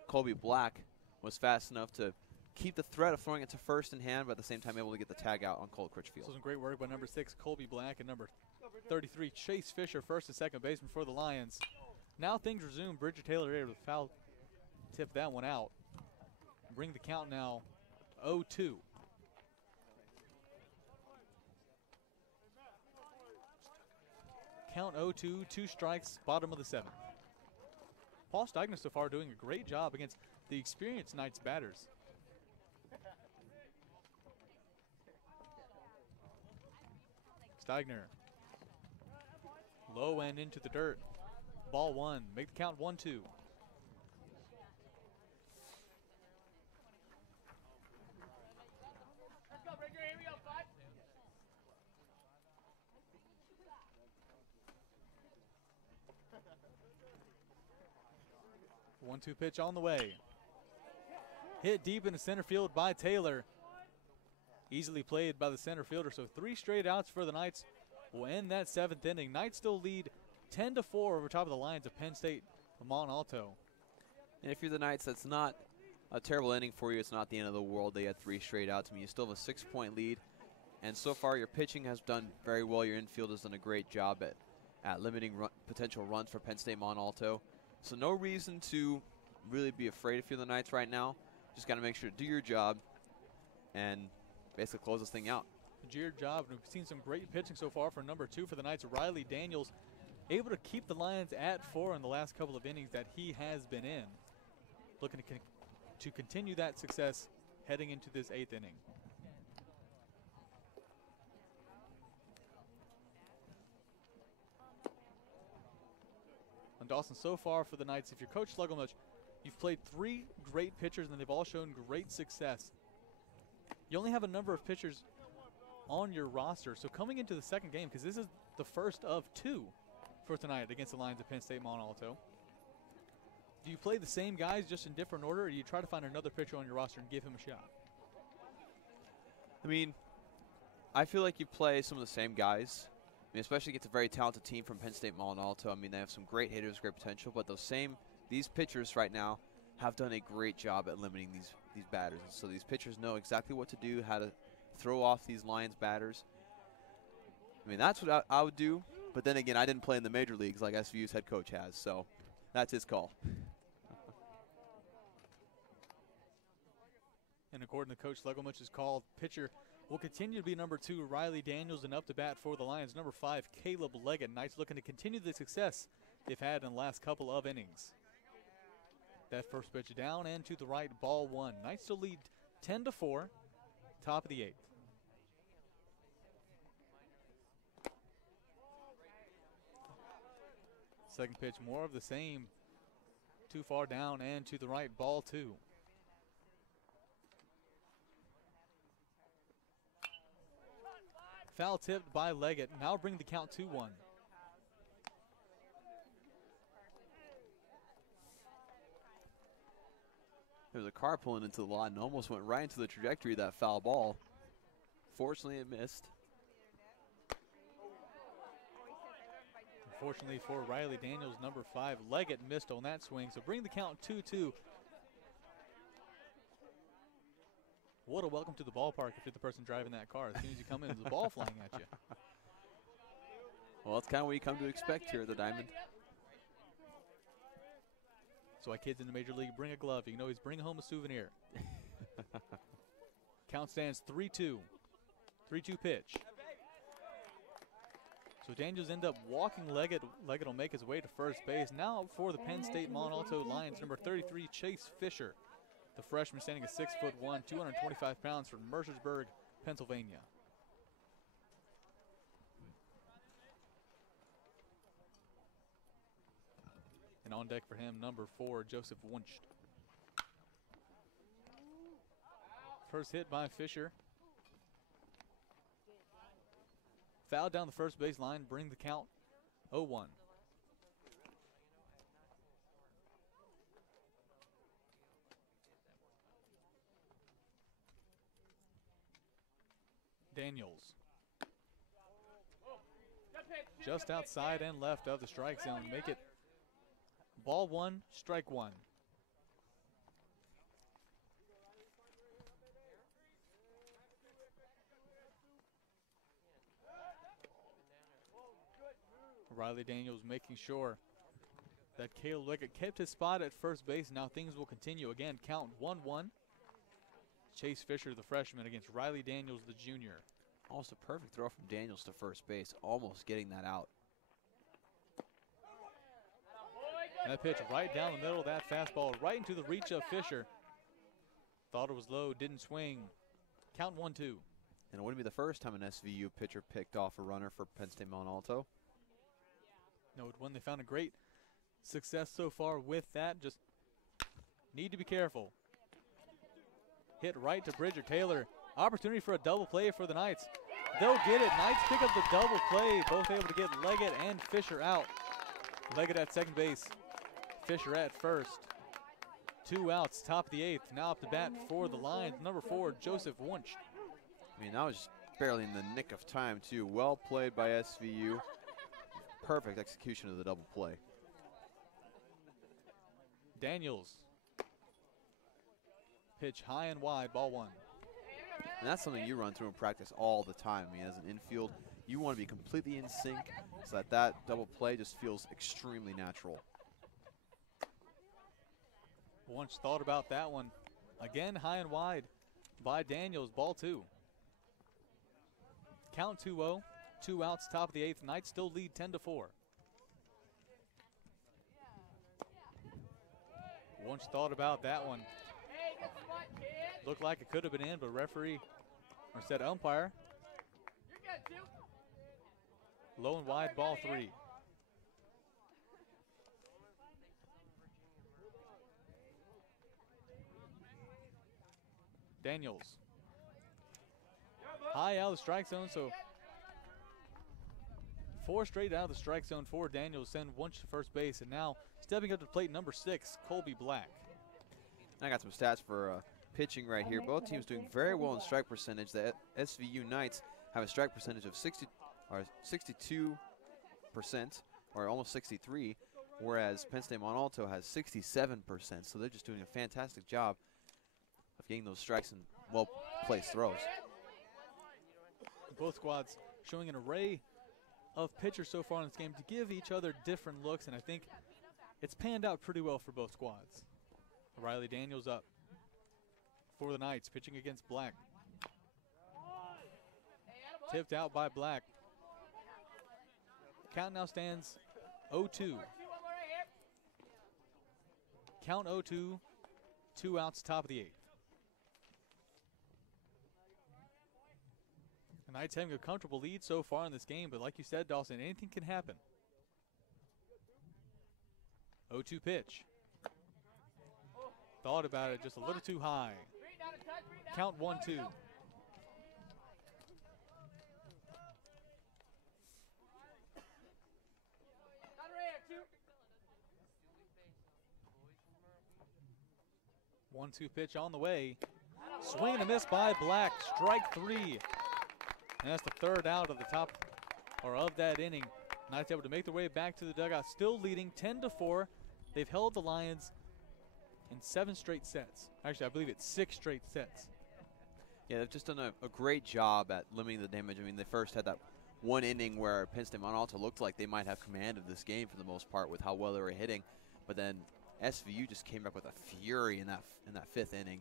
Colby Black, was fast enough to keep the threat of throwing it to first in hand, but at the same time able to get the tag out on Cole Critchfield. So some great work by number 6, Colby Black, and number 33, Chase Fisher, first and second baseman for the Lions. Now things resume. Bridger Taylor able to foul tip that one out. Bring the count now 0-2. Count 0-2, 2 strikes, bottom of the 7th. Paul Steigner so far doing a great job against the experienced Knights batters. Steigner. Low end into the dirt. Ball 1. Make the count 1-2. Let's go, Bridger. Here we go, 5. 1-2 pitch on the way. Hit deep into center field by Taylor. Easily played by the center fielder, so 3 straight outs for the Knights will end that 7th inning. Knights still lead 10-4 over top of the Lions of Penn State Mont Alto. And if you're the Knights, that's not a terrible inning for you. It's not the end of the world. They had 3 straight outs. I mean, you still have a 6-point lead. And so far, your pitching has done very well. Your infield has done a great job at limiting potential runs for Penn State Mont Alto. So no reason to really be afraid if you're the Knights right now. Just got to make sure to do your job and basically close this thing out. Your job. We've seen some great pitching so far for number 2 for the Knights, Riley Daniels, able to keep the Lions at 4 in the last couple of innings that he has been in. Looking to continue that success heading into this 8th inning. And Dawson, so far for the Knights, if you're Coach Slugglemuch, you've played 3 great pitchers and they've all shown great success. You only have a number of pitchers on your roster, so coming into the second game, because this is the first of 2 for tonight against the Lions of Penn State Mont Alto, do you play the same guys just in different order, or do you try to find another pitcher on your roster and give him a shot? I mean, I feel like you play some of the same guys. I mean, especially against a very talented team from Penn State Mont Alto. I mean, they have some great hitters, great potential, but these pitchers right now have done a great job at limiting these batters. So these pitchers know exactly what to do, how to throw off these Lions batters. I mean, that's what I would do. But then again, I didn't play in the major leagues like SVU's head coach has, so that's his call. And according to Coach Slugglemuch's call, pitcher will continue to be number 2, Riley Daniels, and up to bat for the Lions, number 5, Caleb Leggett. Knights looking to continue the success they've had in the last couple of innings. That first pitch down and to the right, ball 1. Knights still lead 10-4, top of the 8th. Second pitch, more of the same. Too far down and to the right, ball 2. Foul tipped by Leggett. Now bring the count 2-1. There was a car pulling into the lot and almost went right into the trajectory of that foul ball. Fortunately, it missed. Unfortunately for Riley Daniels, number 5, Leggett missed on that swing, so bring the count 2-2. What a welcome to the ballpark if you're the person driving that car. As soon as you come in, there's a ball flying at you. Well, that's kind of what you come to expect here at the Diamond. That's why kids in the Major League bring a glove. You can always bring home a souvenir. Count stands 3-2. 3-2 pitch. So Daniels end up walking Leggett. Leggett will make his way to first base. Now for the Penn State Mont Alto Lions, number 33, Chase Fisher. The freshman standing at 6'1", 225 pounds from Mercersburg, Pennsylvania. And on deck for him, number 4, Joseph Wunsch. First hit by Fisher. Foul down the first base line, bring the count 0-1. Daniels. Just outside and left of the strike zone. Make it ball 1, strike 1. Riley Daniels making sure that Caleb Leggett kept his spot at first base. Now things will continue. Again, count 1-1. Chase Fisher, the freshman, against Riley Daniels, the junior. Almost a perfect throw from Daniels to first base, almost getting that out. And that pitch right down the middle of that fastball, right into the reach of Fisher. Thought it was low, didn't swing. Count 1-2. And it wouldn't be the first time an SVU pitcher picked off a runner for Penn State Mont Alto. No, when they found a great success so far with that, just need to be careful. Hit right to Bridger Taylor. Opportunity for a double play for the Knights. They'll get it. Knights pick up the double play. Both able to get Leggett and Fisher out. Leggett at second base. Fisher at first. 2 outs, top of the 8th. Now up to bat for the Lions. Number 4, Joseph Wunsch. I mean, that was barely in the nick of time, too. Well played by SVU. Perfect execution of the double play. Daniels. Pitch high and wide, ball 1. And that's something you run through in practice all the time. I mean, as an infield, you want to be completely in sync so that that double play just feels extremely natural. Wunsch thought about that one. Again, high and wide by Daniels, ball 2. Count 2-0. 2 outs, top of the 8th. Knights still lead 10-4. Wunsch thought about that one. Looked like it could have been in, but referee, or said umpire. Low and wide, ball 3. Daniels. High out of the strike zone, so 4 straight out of the strike zone for Daniels. Send Wunsch to first base, and now stepping up to the plate, number 6, Colby Black. I got some stats for pitching right here. Both teams doing very well in strike percentage. The SVU Knights have a strike percentage of 62%, or almost 63, whereas Penn State Mont Alto has 67%. So they're just doing a fantastic job of getting those strikes and well-placed throws. Both squads showing an array of pitchers so far in this game to give each other different looks, and I think it's panned out pretty well for both squads. Riley Daniels up for the Knights, pitching against Black. Tipped out by Black. Count now stands 0-2. Count 0-2, 2 outs, top of the 8th. The Knights having a comfortable lead so far in this game, but like you said, Dawson, anything can happen. 0-2 pitch. Thought about it, just a little too high. Count 1-2. 1-2 pitch on the way. Swing and a miss by Black. Strike 3. And that's the third out of the top, or of that inning. Knights able to make their way back to the dugout, still leading 10-4. They've held the Lions in 7 straight sets. Actually, I believe it's 6 straight sets. Yeah, they've just done a great job at limiting the damage. I mean, they first had that one inning where Penn State Mont Alto looked like they might have command of this game for the most part with how well they were hitting. But then SVU just came back with a fury in that 5th inning.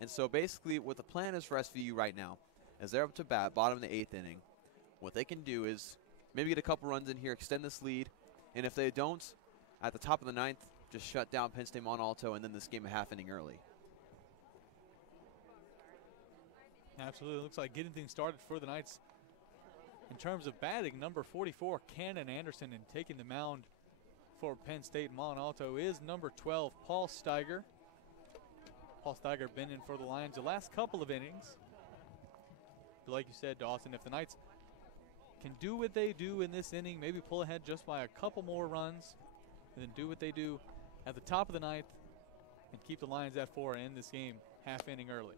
And so basically what the plan is for SVU right now is they're up to bat, bottom of the 8th inning. What they can do is maybe get a couple runs in here, extend this lead. And if they don't, at the top of the 9th, just shut down Penn State Mont Alto and then this game a half inning early. Absolutely. Looks like getting things started for the Knights. In terms of batting, number 44, Cannon Anderson, and taking the mound for Penn State Mont Alto is number 12, Paul Steiger. Paul Steiger been in for the Lions the last couple of innings. But like you said, Dawson, if the Knights can do what they do in this inning, maybe pull ahead just by a couple more runs, and then do what they do at the top of the 9th and keep the Lions at 4 and end this game half inning early.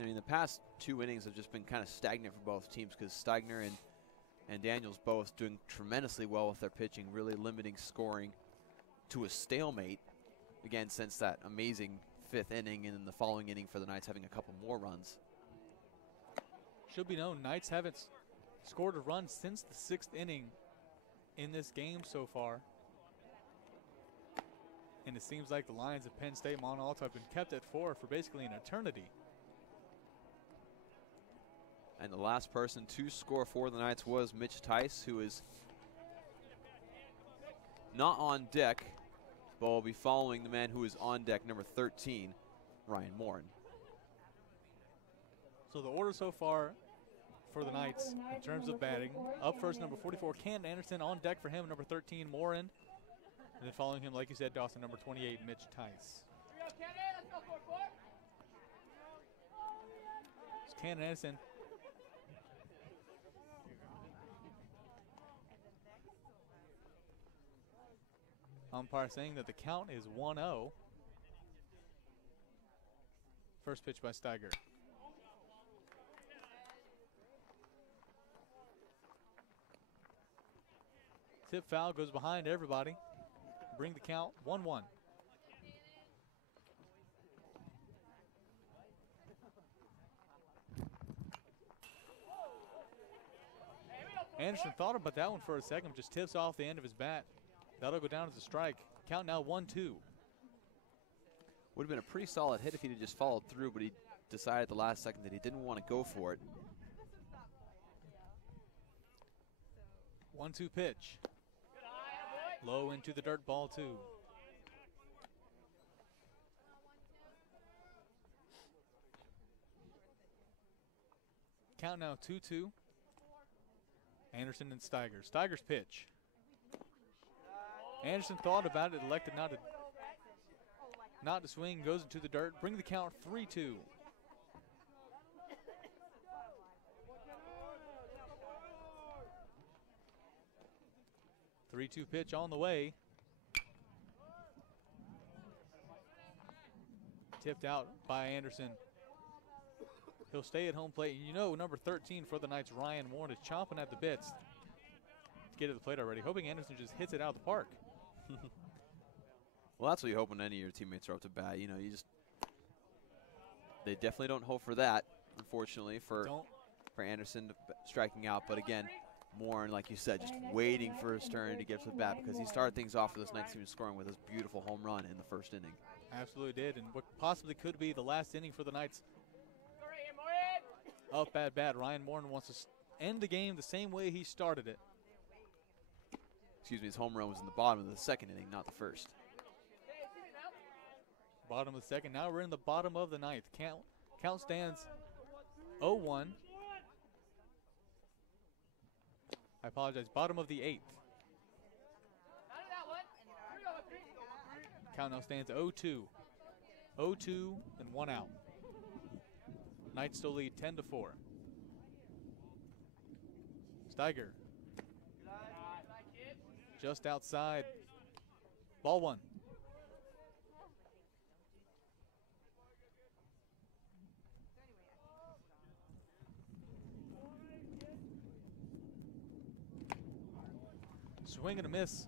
I mean, the past 2 innings have just been kind of stagnant for both teams because Steigner and Daniels both doing tremendously well with their pitching, really limiting scoring to a stalemate, again, since that amazing 5th inning, and in the following inning for the Knights having a couple more runs. Should be known, Knights haven't scored a run since the 6th inning in this game so far. And it seems like the Lions of Penn State Mont Alto have been kept at 4 for basically an eternity. And the last person to score for the Knights was Mitch Tice, who is not on deck, but will be following the man who is on deck, number 13, Ryan Morin. So the order so far for the Knights in terms of batting: up first, number 44, Cannon Anderson. On deck for him, number 13, Morin. And then following him, like you said, Dawson, number 28, Mitch Tice. It's Cannon Anderson. Umpire saying that the count is 1-0. First pitch by Steiger. Tip foul goes behind everybody. Bring the count 1-1. Anderson thought about that one for a second, just tips off the end of his bat. That'll go down as a strike. Count now 1-2. Would have been a pretty solid hit if he'd just followed through, but he decided at the last second that he didn't want to go for it. 1-2 pitch. Low into the dirt, ball 2. Count now 2-2. Anderson and Steiger. Steiger's pitch. Anderson thought about it, elected not to swing, goes into the dirt. Bring the count 3-2. Three-two pitch on the way. Tipped out by Anderson. He'll stay at home plate. And you know, number 13 for the Knights, Ryan Warren, is chomping at the bits to get to the plate already, hoping Anderson just hits it out of the park. Well, that's what you hope when any of your teammates are up to bat. You know, they definitely don't hope for that, unfortunately, for Anderson striking out. But again, Morin, like you said, just waiting for his turn to get to the bat, because he started things off for this Knights team scoring with his beautiful home run in the 1st inning. Absolutely did, and what possibly could be the last inning for the Knights. Up at bat, Ryan Morin wants to end the game the same way he started it. Excuse me, his home run was in the bottom of the 2nd inning, not the 1st. Bottom of the 2nd. Now we're in the bottom of the 9th. Count stands 0-1. I apologize. Bottom of the 8th. Count now stands 0-2. 0-2 and 1 out. Knights still lead 10-4. Steiger. Just outside. Ball 1. Swing and a miss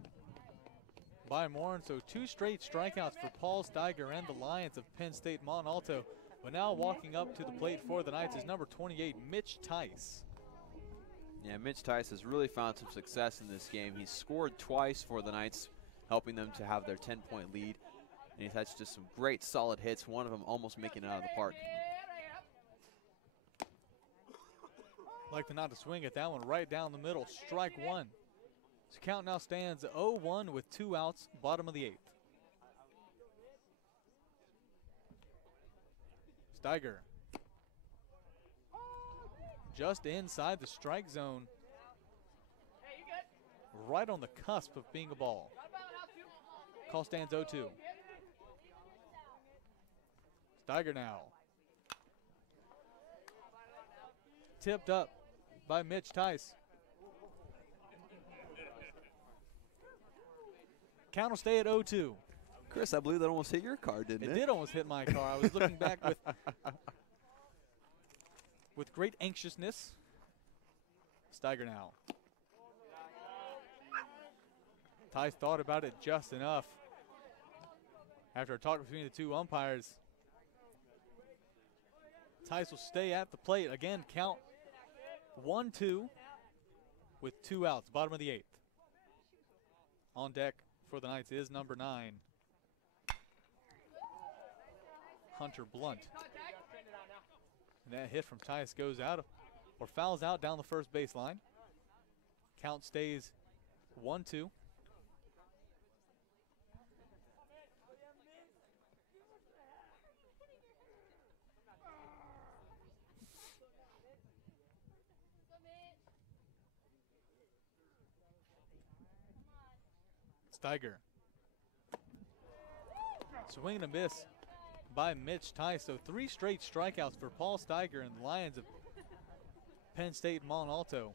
by Mont. So 2 straight strikeouts for Paul Steiger and the Lions of Penn State Mont Alto. But now walking up to the plate for the Knights is number 28, Mitch Tice. Yeah, Mitch Tice has really found some success in this game. He's scored twice for the Knights, helping them to have their 10-point lead. And he's had just some great solid hits, one of them almost making it out of the park. Like to not to swing at that one right down the middle, strike one. So count now stands 0-1 with 2 outs, bottom of the 8th. Steiger. Just inside the strike zone. Right on the cusp of being a ball. Call stands 0-2. Steiger now. Tipped up by Mitch Tice. Count will stay at 0-2. Chris, I believe that almost hit your car, didn't it? It did almost hit my car. I was looking back with great anxiousness. Steiger now. Tice thought about it just enough. After a talk between the 2 umpires, Tice will stay at the plate. Again, count 1-2 with 2 outs, bottom of the 8th. On deck for the Knights is number 9, Hunter Blunt. And that hit from Tice goes out or fouls out down the first baseline. Count stays 1-2. Steiger. Swing and a miss by Mitch Tice. So 3 straight strikeouts for Paul Steiger and the Lions of Penn State Mont Alto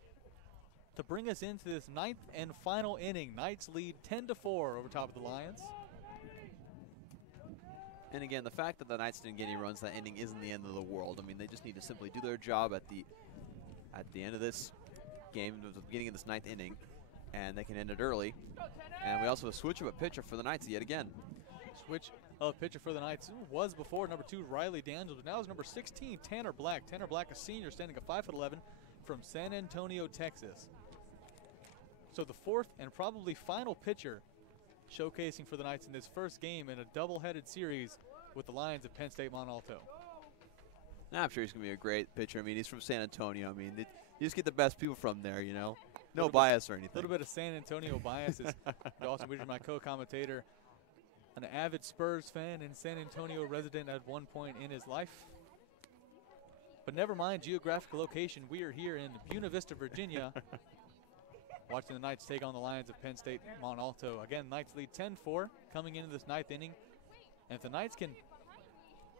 to bring us into this 9th and final inning. Knights lead 10-4 over top of the Lions. And again, the fact that the Knights didn't get any runs that inning isn't the end of the world. I mean, they just need to simply do their job at the end of this game, at the beginning of this 9th inning, and they can end it early. And we also have a switch of a pitcher for the Knights yet again. Switch of pitcher for the Knights was before number 2, Riley Daniels, but now is number 16, Tanner Black. Tanner Black, a senior, standing at 5'11", from San Antonio, Texas. So the 4th and probably final pitcher showcasing for the Knights in this first game in a double-headed series with the Lions of Penn State Mont Alto. I'm sure he's going to be a great pitcher. I mean, he's from San Antonio. I mean, you just get the best people from there, you know. No bias or anything. A little bit of San Antonio bias is Dawson Weeder, my co-commentator, an avid Spurs fan and San Antonio resident at one point in his life. But never mind geographical location. We are here in Buena Vista, Virginia, watching the Knights take on the Lions of Penn State Mont Alto. Again, Knights lead 10-4 coming into this 9th inning. And if the Knights can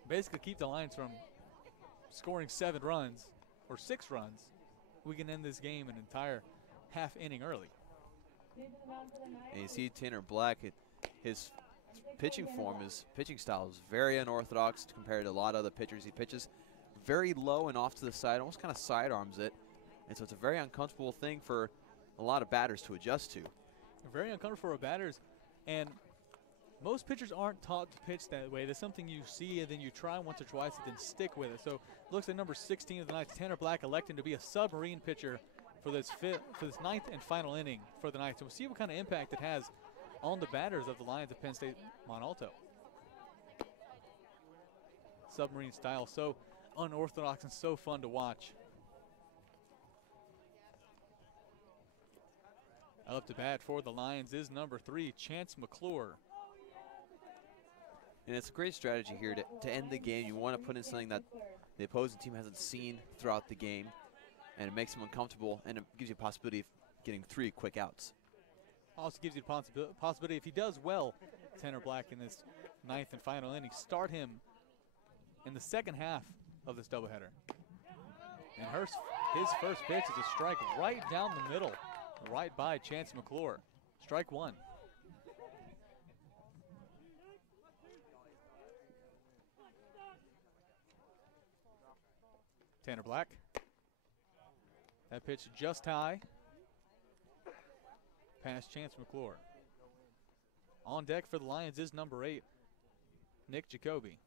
basically keep the Lions from scoring 7 runs or 6 runs, we can end this game an entire half inning early. And you see Tanner Black, his pitching form, his pitching style is very unorthodox compared to a lot of other pitchers. He pitches very low and off to the side, almost kind of sidearms it. And so it's a very uncomfortable thing for a lot of batters to adjust to. Very uncomfortable for batters, and most pitchers aren't taught to pitch that way. There's something you see and then you try once or twice and then stick with it. So it looks like number 16 of the Knights, Tanner Black, electing to be a submarine pitcher for this 9th and final inning for the Knights. And we'll see what kind of impact it has on the batters of the Lions of Penn State Mont Alto. Submarine style, so unorthodox and so fun to watch. Up to bat for the Lions is number 3, Chance McClure. And it's a great strategy here to end the game. You want to put in something that the opposing team hasn't seen throughout the game, and it makes them uncomfortable, and it gives you a possibility of getting 3 quick outs. Also gives you the possibility, if he does well, Tanner Black, in this 9th and final inning, start him in the second half of this doubleheader. And his first pitch is a strike right down the middle, right by Chance McClure. Strike 1. Tanner Black. That pitch just high. past Chance McClure. On deck for the Lions is number 8, Nick Jacoby.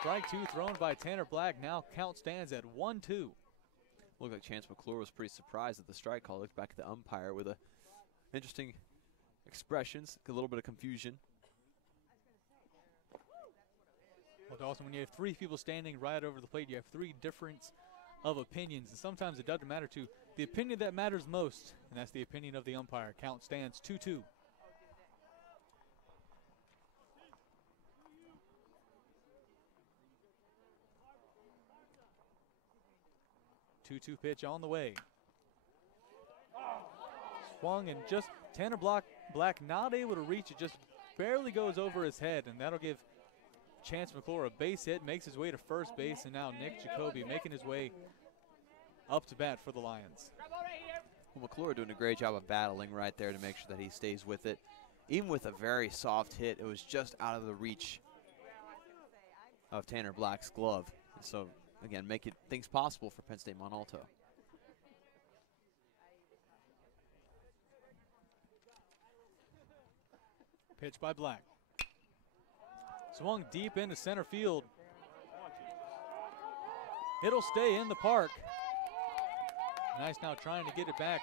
Strike 2 thrown by Tanner Black. Now count stands at 1-2. Looked like Chance McClure was pretty surprised at the strike call. Looked back at the umpire with a interesting expressions, a little bit of confusion. Well, Dawson, when you have 3 people standing right over the plate, you have 3 difference of opinions, and sometimes it doesn't matter to the opinion that matters most, and that's the opinion of the umpire. Count stands 2-2. Two-two pitch on the way. Swung and just Tanner Black not able to reach it, just barely goes over his head, and that'll give Chance McClure a base hit, makes his way to first base, and now Nick Jacoby making his way up to bat for the Lions. Well, McClure doing a great job of battling right there to make sure that he stays with it. Even with a very soft hit, it was just out of the reach of Tanner Black's glove. And so, again, making things possible for Penn State Mont Alto. Pitch by Black. Swung deep into center field. It'll stay in the park. Nice now trying to get it back.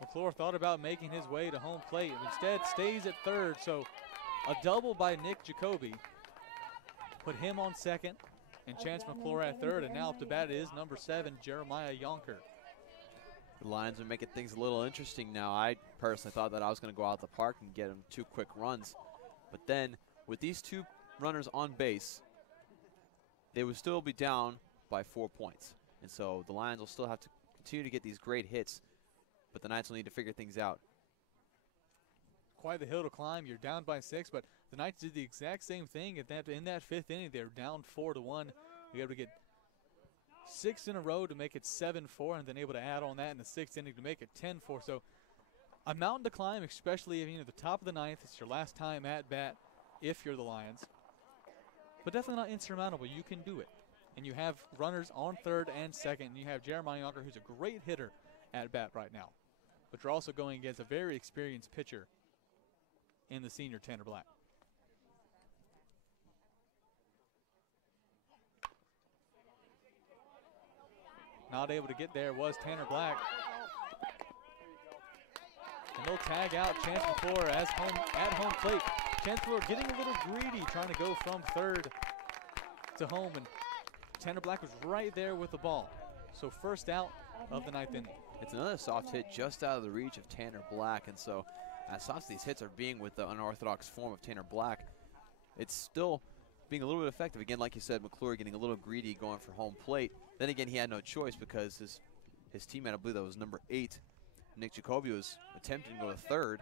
McClure thought about making his way to home plate. Instead stays at third, so a double by Nick Jacoby. Put him on second, and Chance McClure at third, and now up to bat is number 7, Jeremiah Yonker. The Lions are making things a little interesting now. I personally thought that I was going to go out the park and get him 2 quick runs. But then, with these 2 runners on base, they would still be down by 4 points. And so the Lions will still have to continue to get these great hits, but the Knights will need to figure things out. Quite the hill to climb. You're down by 6, but the Knights did the exact same thing. In that 5th inning, they were down 4-1. They were able to get 6 in a row to make it 7-4, and then able to add on that in the 6th inning to make it 10-4. So a mountain to climb, especially if you're at the top of the 9th. It's your last time at bat if you're the Lions. But definitely not insurmountable. You can do it. And you have runners on third and second. And you have Jeremiah Yonker, who's a great hitter at bat right now. But you're also going against a very experienced pitcher in the senior Tanner Black. Not able to get there was Tanner Black. And they'll tag out Chance McClure at home plate. Chance McClure getting a little greedy, trying to go from third to home, and Tanner Black was right there with the ball. So first out of the 9th inning. It's another soft hit just out of the reach of Tanner Black, and so as soft as these hits are being with the unorthodox form of Tanner Black, it's still being a little bit effective. Again, like you said, McClure getting a little greedy going for home plate. Then again, he had no choice because his teammate, I believe that was number 8, Nick Jacoby, was attempting to go to third,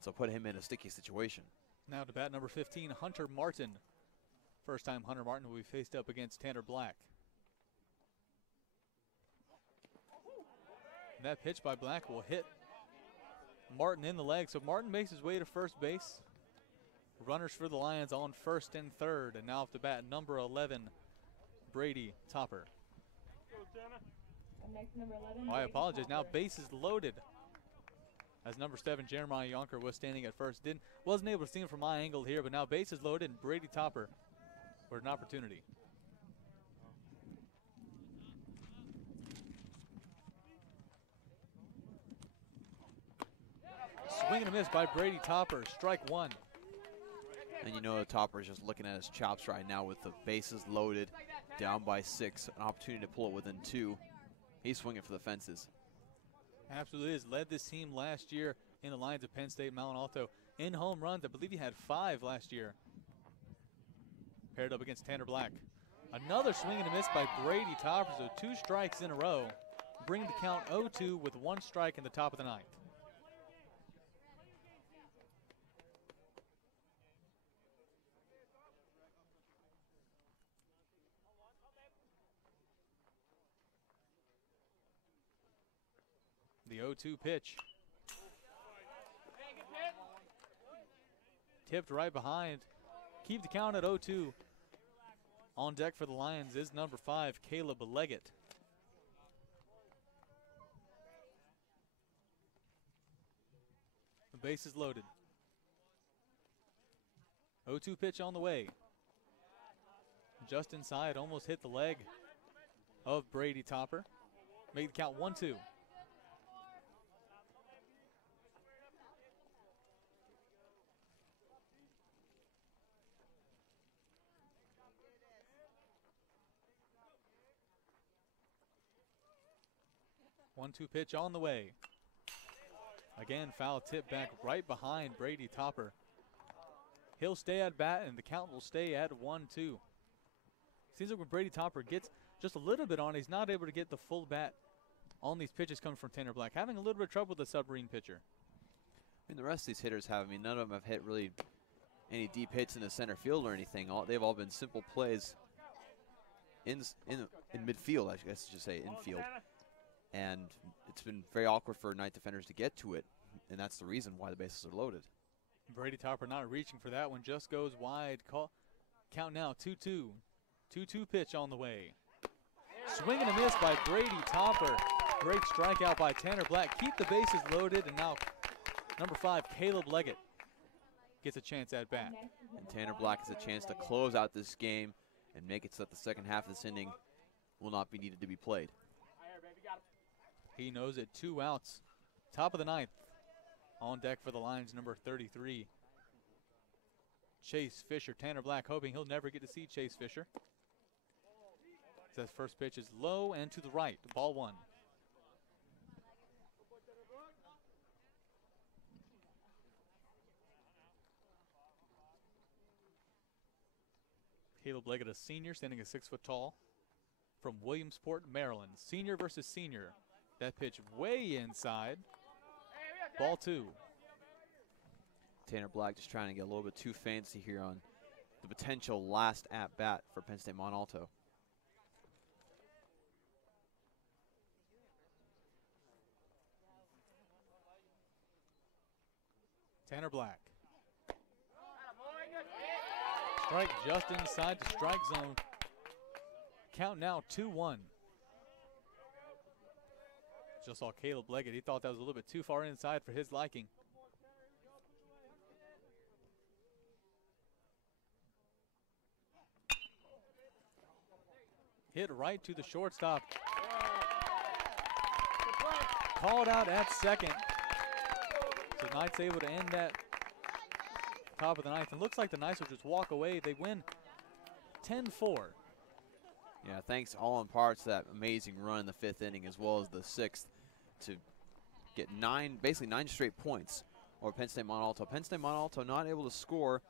so put him in a sticky situation. Now to bat number 15, Hunter Martin. First time Hunter Martin will be faced up against Tanner Black. And that pitch by Black will hit Martin in the leg. So Martin makes his way to first base. Runners for the Lions on first and third. And now off the bat, number 11, Brady Topper. Next, number 11, Oh, I apologize. Now bases loaded. As number 7, Jeremiah Yonker was standing at first. Wasn't able to see him from my angle here, but now bases loaded, and Brady Topper for an opportunity. Swing and a miss by Brady Topper, strike 1. And you know Topper is just looking at his chops right now with the bases loaded, down by 6, an opportunity to pull it within 2. He's swinging for the fences. Absolutely is. Led this team last year in the lines of Penn State Mount Alto in home runs. I believe he had 5 last year. Paired up against Tanner Black. Another swing and a miss by Brady Topper, so 2 strikes in a row, bringing the count 0-2 with 1 strike in the top of the 9th. The 0-2 pitch. Tipped right behind. Keep the count at 0-2. On deck for the Lions is number 5, Caleb Leggett. The base is loaded. 0-2 pitch on the way. Just inside, almost hit the leg of Brady Topper. Made the count 1-2. One-two pitch on the way. Again, foul tip back right behind Brady Topper. He'll stay at bat, and the count will stay at 1-2. Seems like when Brady Topper gets just a little bit on, he's not able to get the full bat on these pitches coming from Tanner Black. Having a little bit of trouble with the submarine pitcher. I mean, the rest of these hitters have, none of them have hit really any deep hits in the center field or anything. They've all been simple plays in midfield, I guess I should say, infield. And it's been very awkward for Knight defenders to get to it, and that's the reason why the bases are loaded. Brady Topper not reaching for that one, just goes wide. Count now, 2-2. 2-2 pitch on the way. Swing and a miss by Brady Topper. Great strikeout by Tanner Black. Keep the bases loaded, and now number 5, Caleb Leggett, gets a chance at bat. And Tanner Black has a chance to close out this game and make it so that the second half of this inning will not be needed to be played. He knows it. 2 outs. Top of the 9th. On deck for the Lions, number 33, Chase Fisher. Tanner Black hoping he'll never get to see Chase Fisher. That first pitch is low and to the right. Ball 1. Caleb Leggett, a senior, standing at 6 foot tall, from Williamsport, Maryland. Senior versus senior. That pitch way inside. Ball 2. Tanner Black just trying to get a little bit too fancy here on the potential last at-bat for Penn State Mont Alto. Tanner Black. Strike just inside the strike zone. Count now 2-1. Just saw Caleb Leggett. He thought that was a little bit too far inside for his liking. Hit right to the shortstop. Called out at second. So Knights able to end that top of the 9th. And looks like the Knights will just walk away. They win 10-4. Yeah, thanks all in parts to that amazing run in the 5th inning as well as the 6th to get basically 9 straight points over Penn State Mont Alto. Penn State Mont Alto not able to score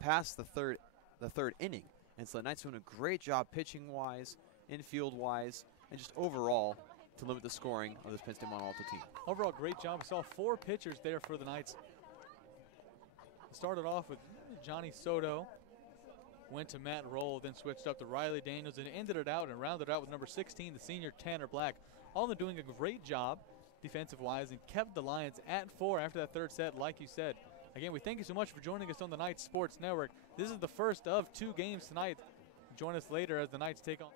past the third inning. And so the Knights doing a great job pitching-wise, infield-wise, and just overall to limit the scoring of this Penn State Mont Alto team. Overall, great job. We saw 4 pitchers there for the Knights. Started off with Johnny Soto. Went to Matt Roll, then switched up to Riley Daniels, and ended it out and rounded out with number 16, the senior Tanner Black. All of them doing a great job defensive-wise and kept the Lions at 4 after that 3rd set, like you said. Again, we thank you so much for joining us on the Knights Sports Network. This is the first of 2 games tonight. Join us later as the Knights take on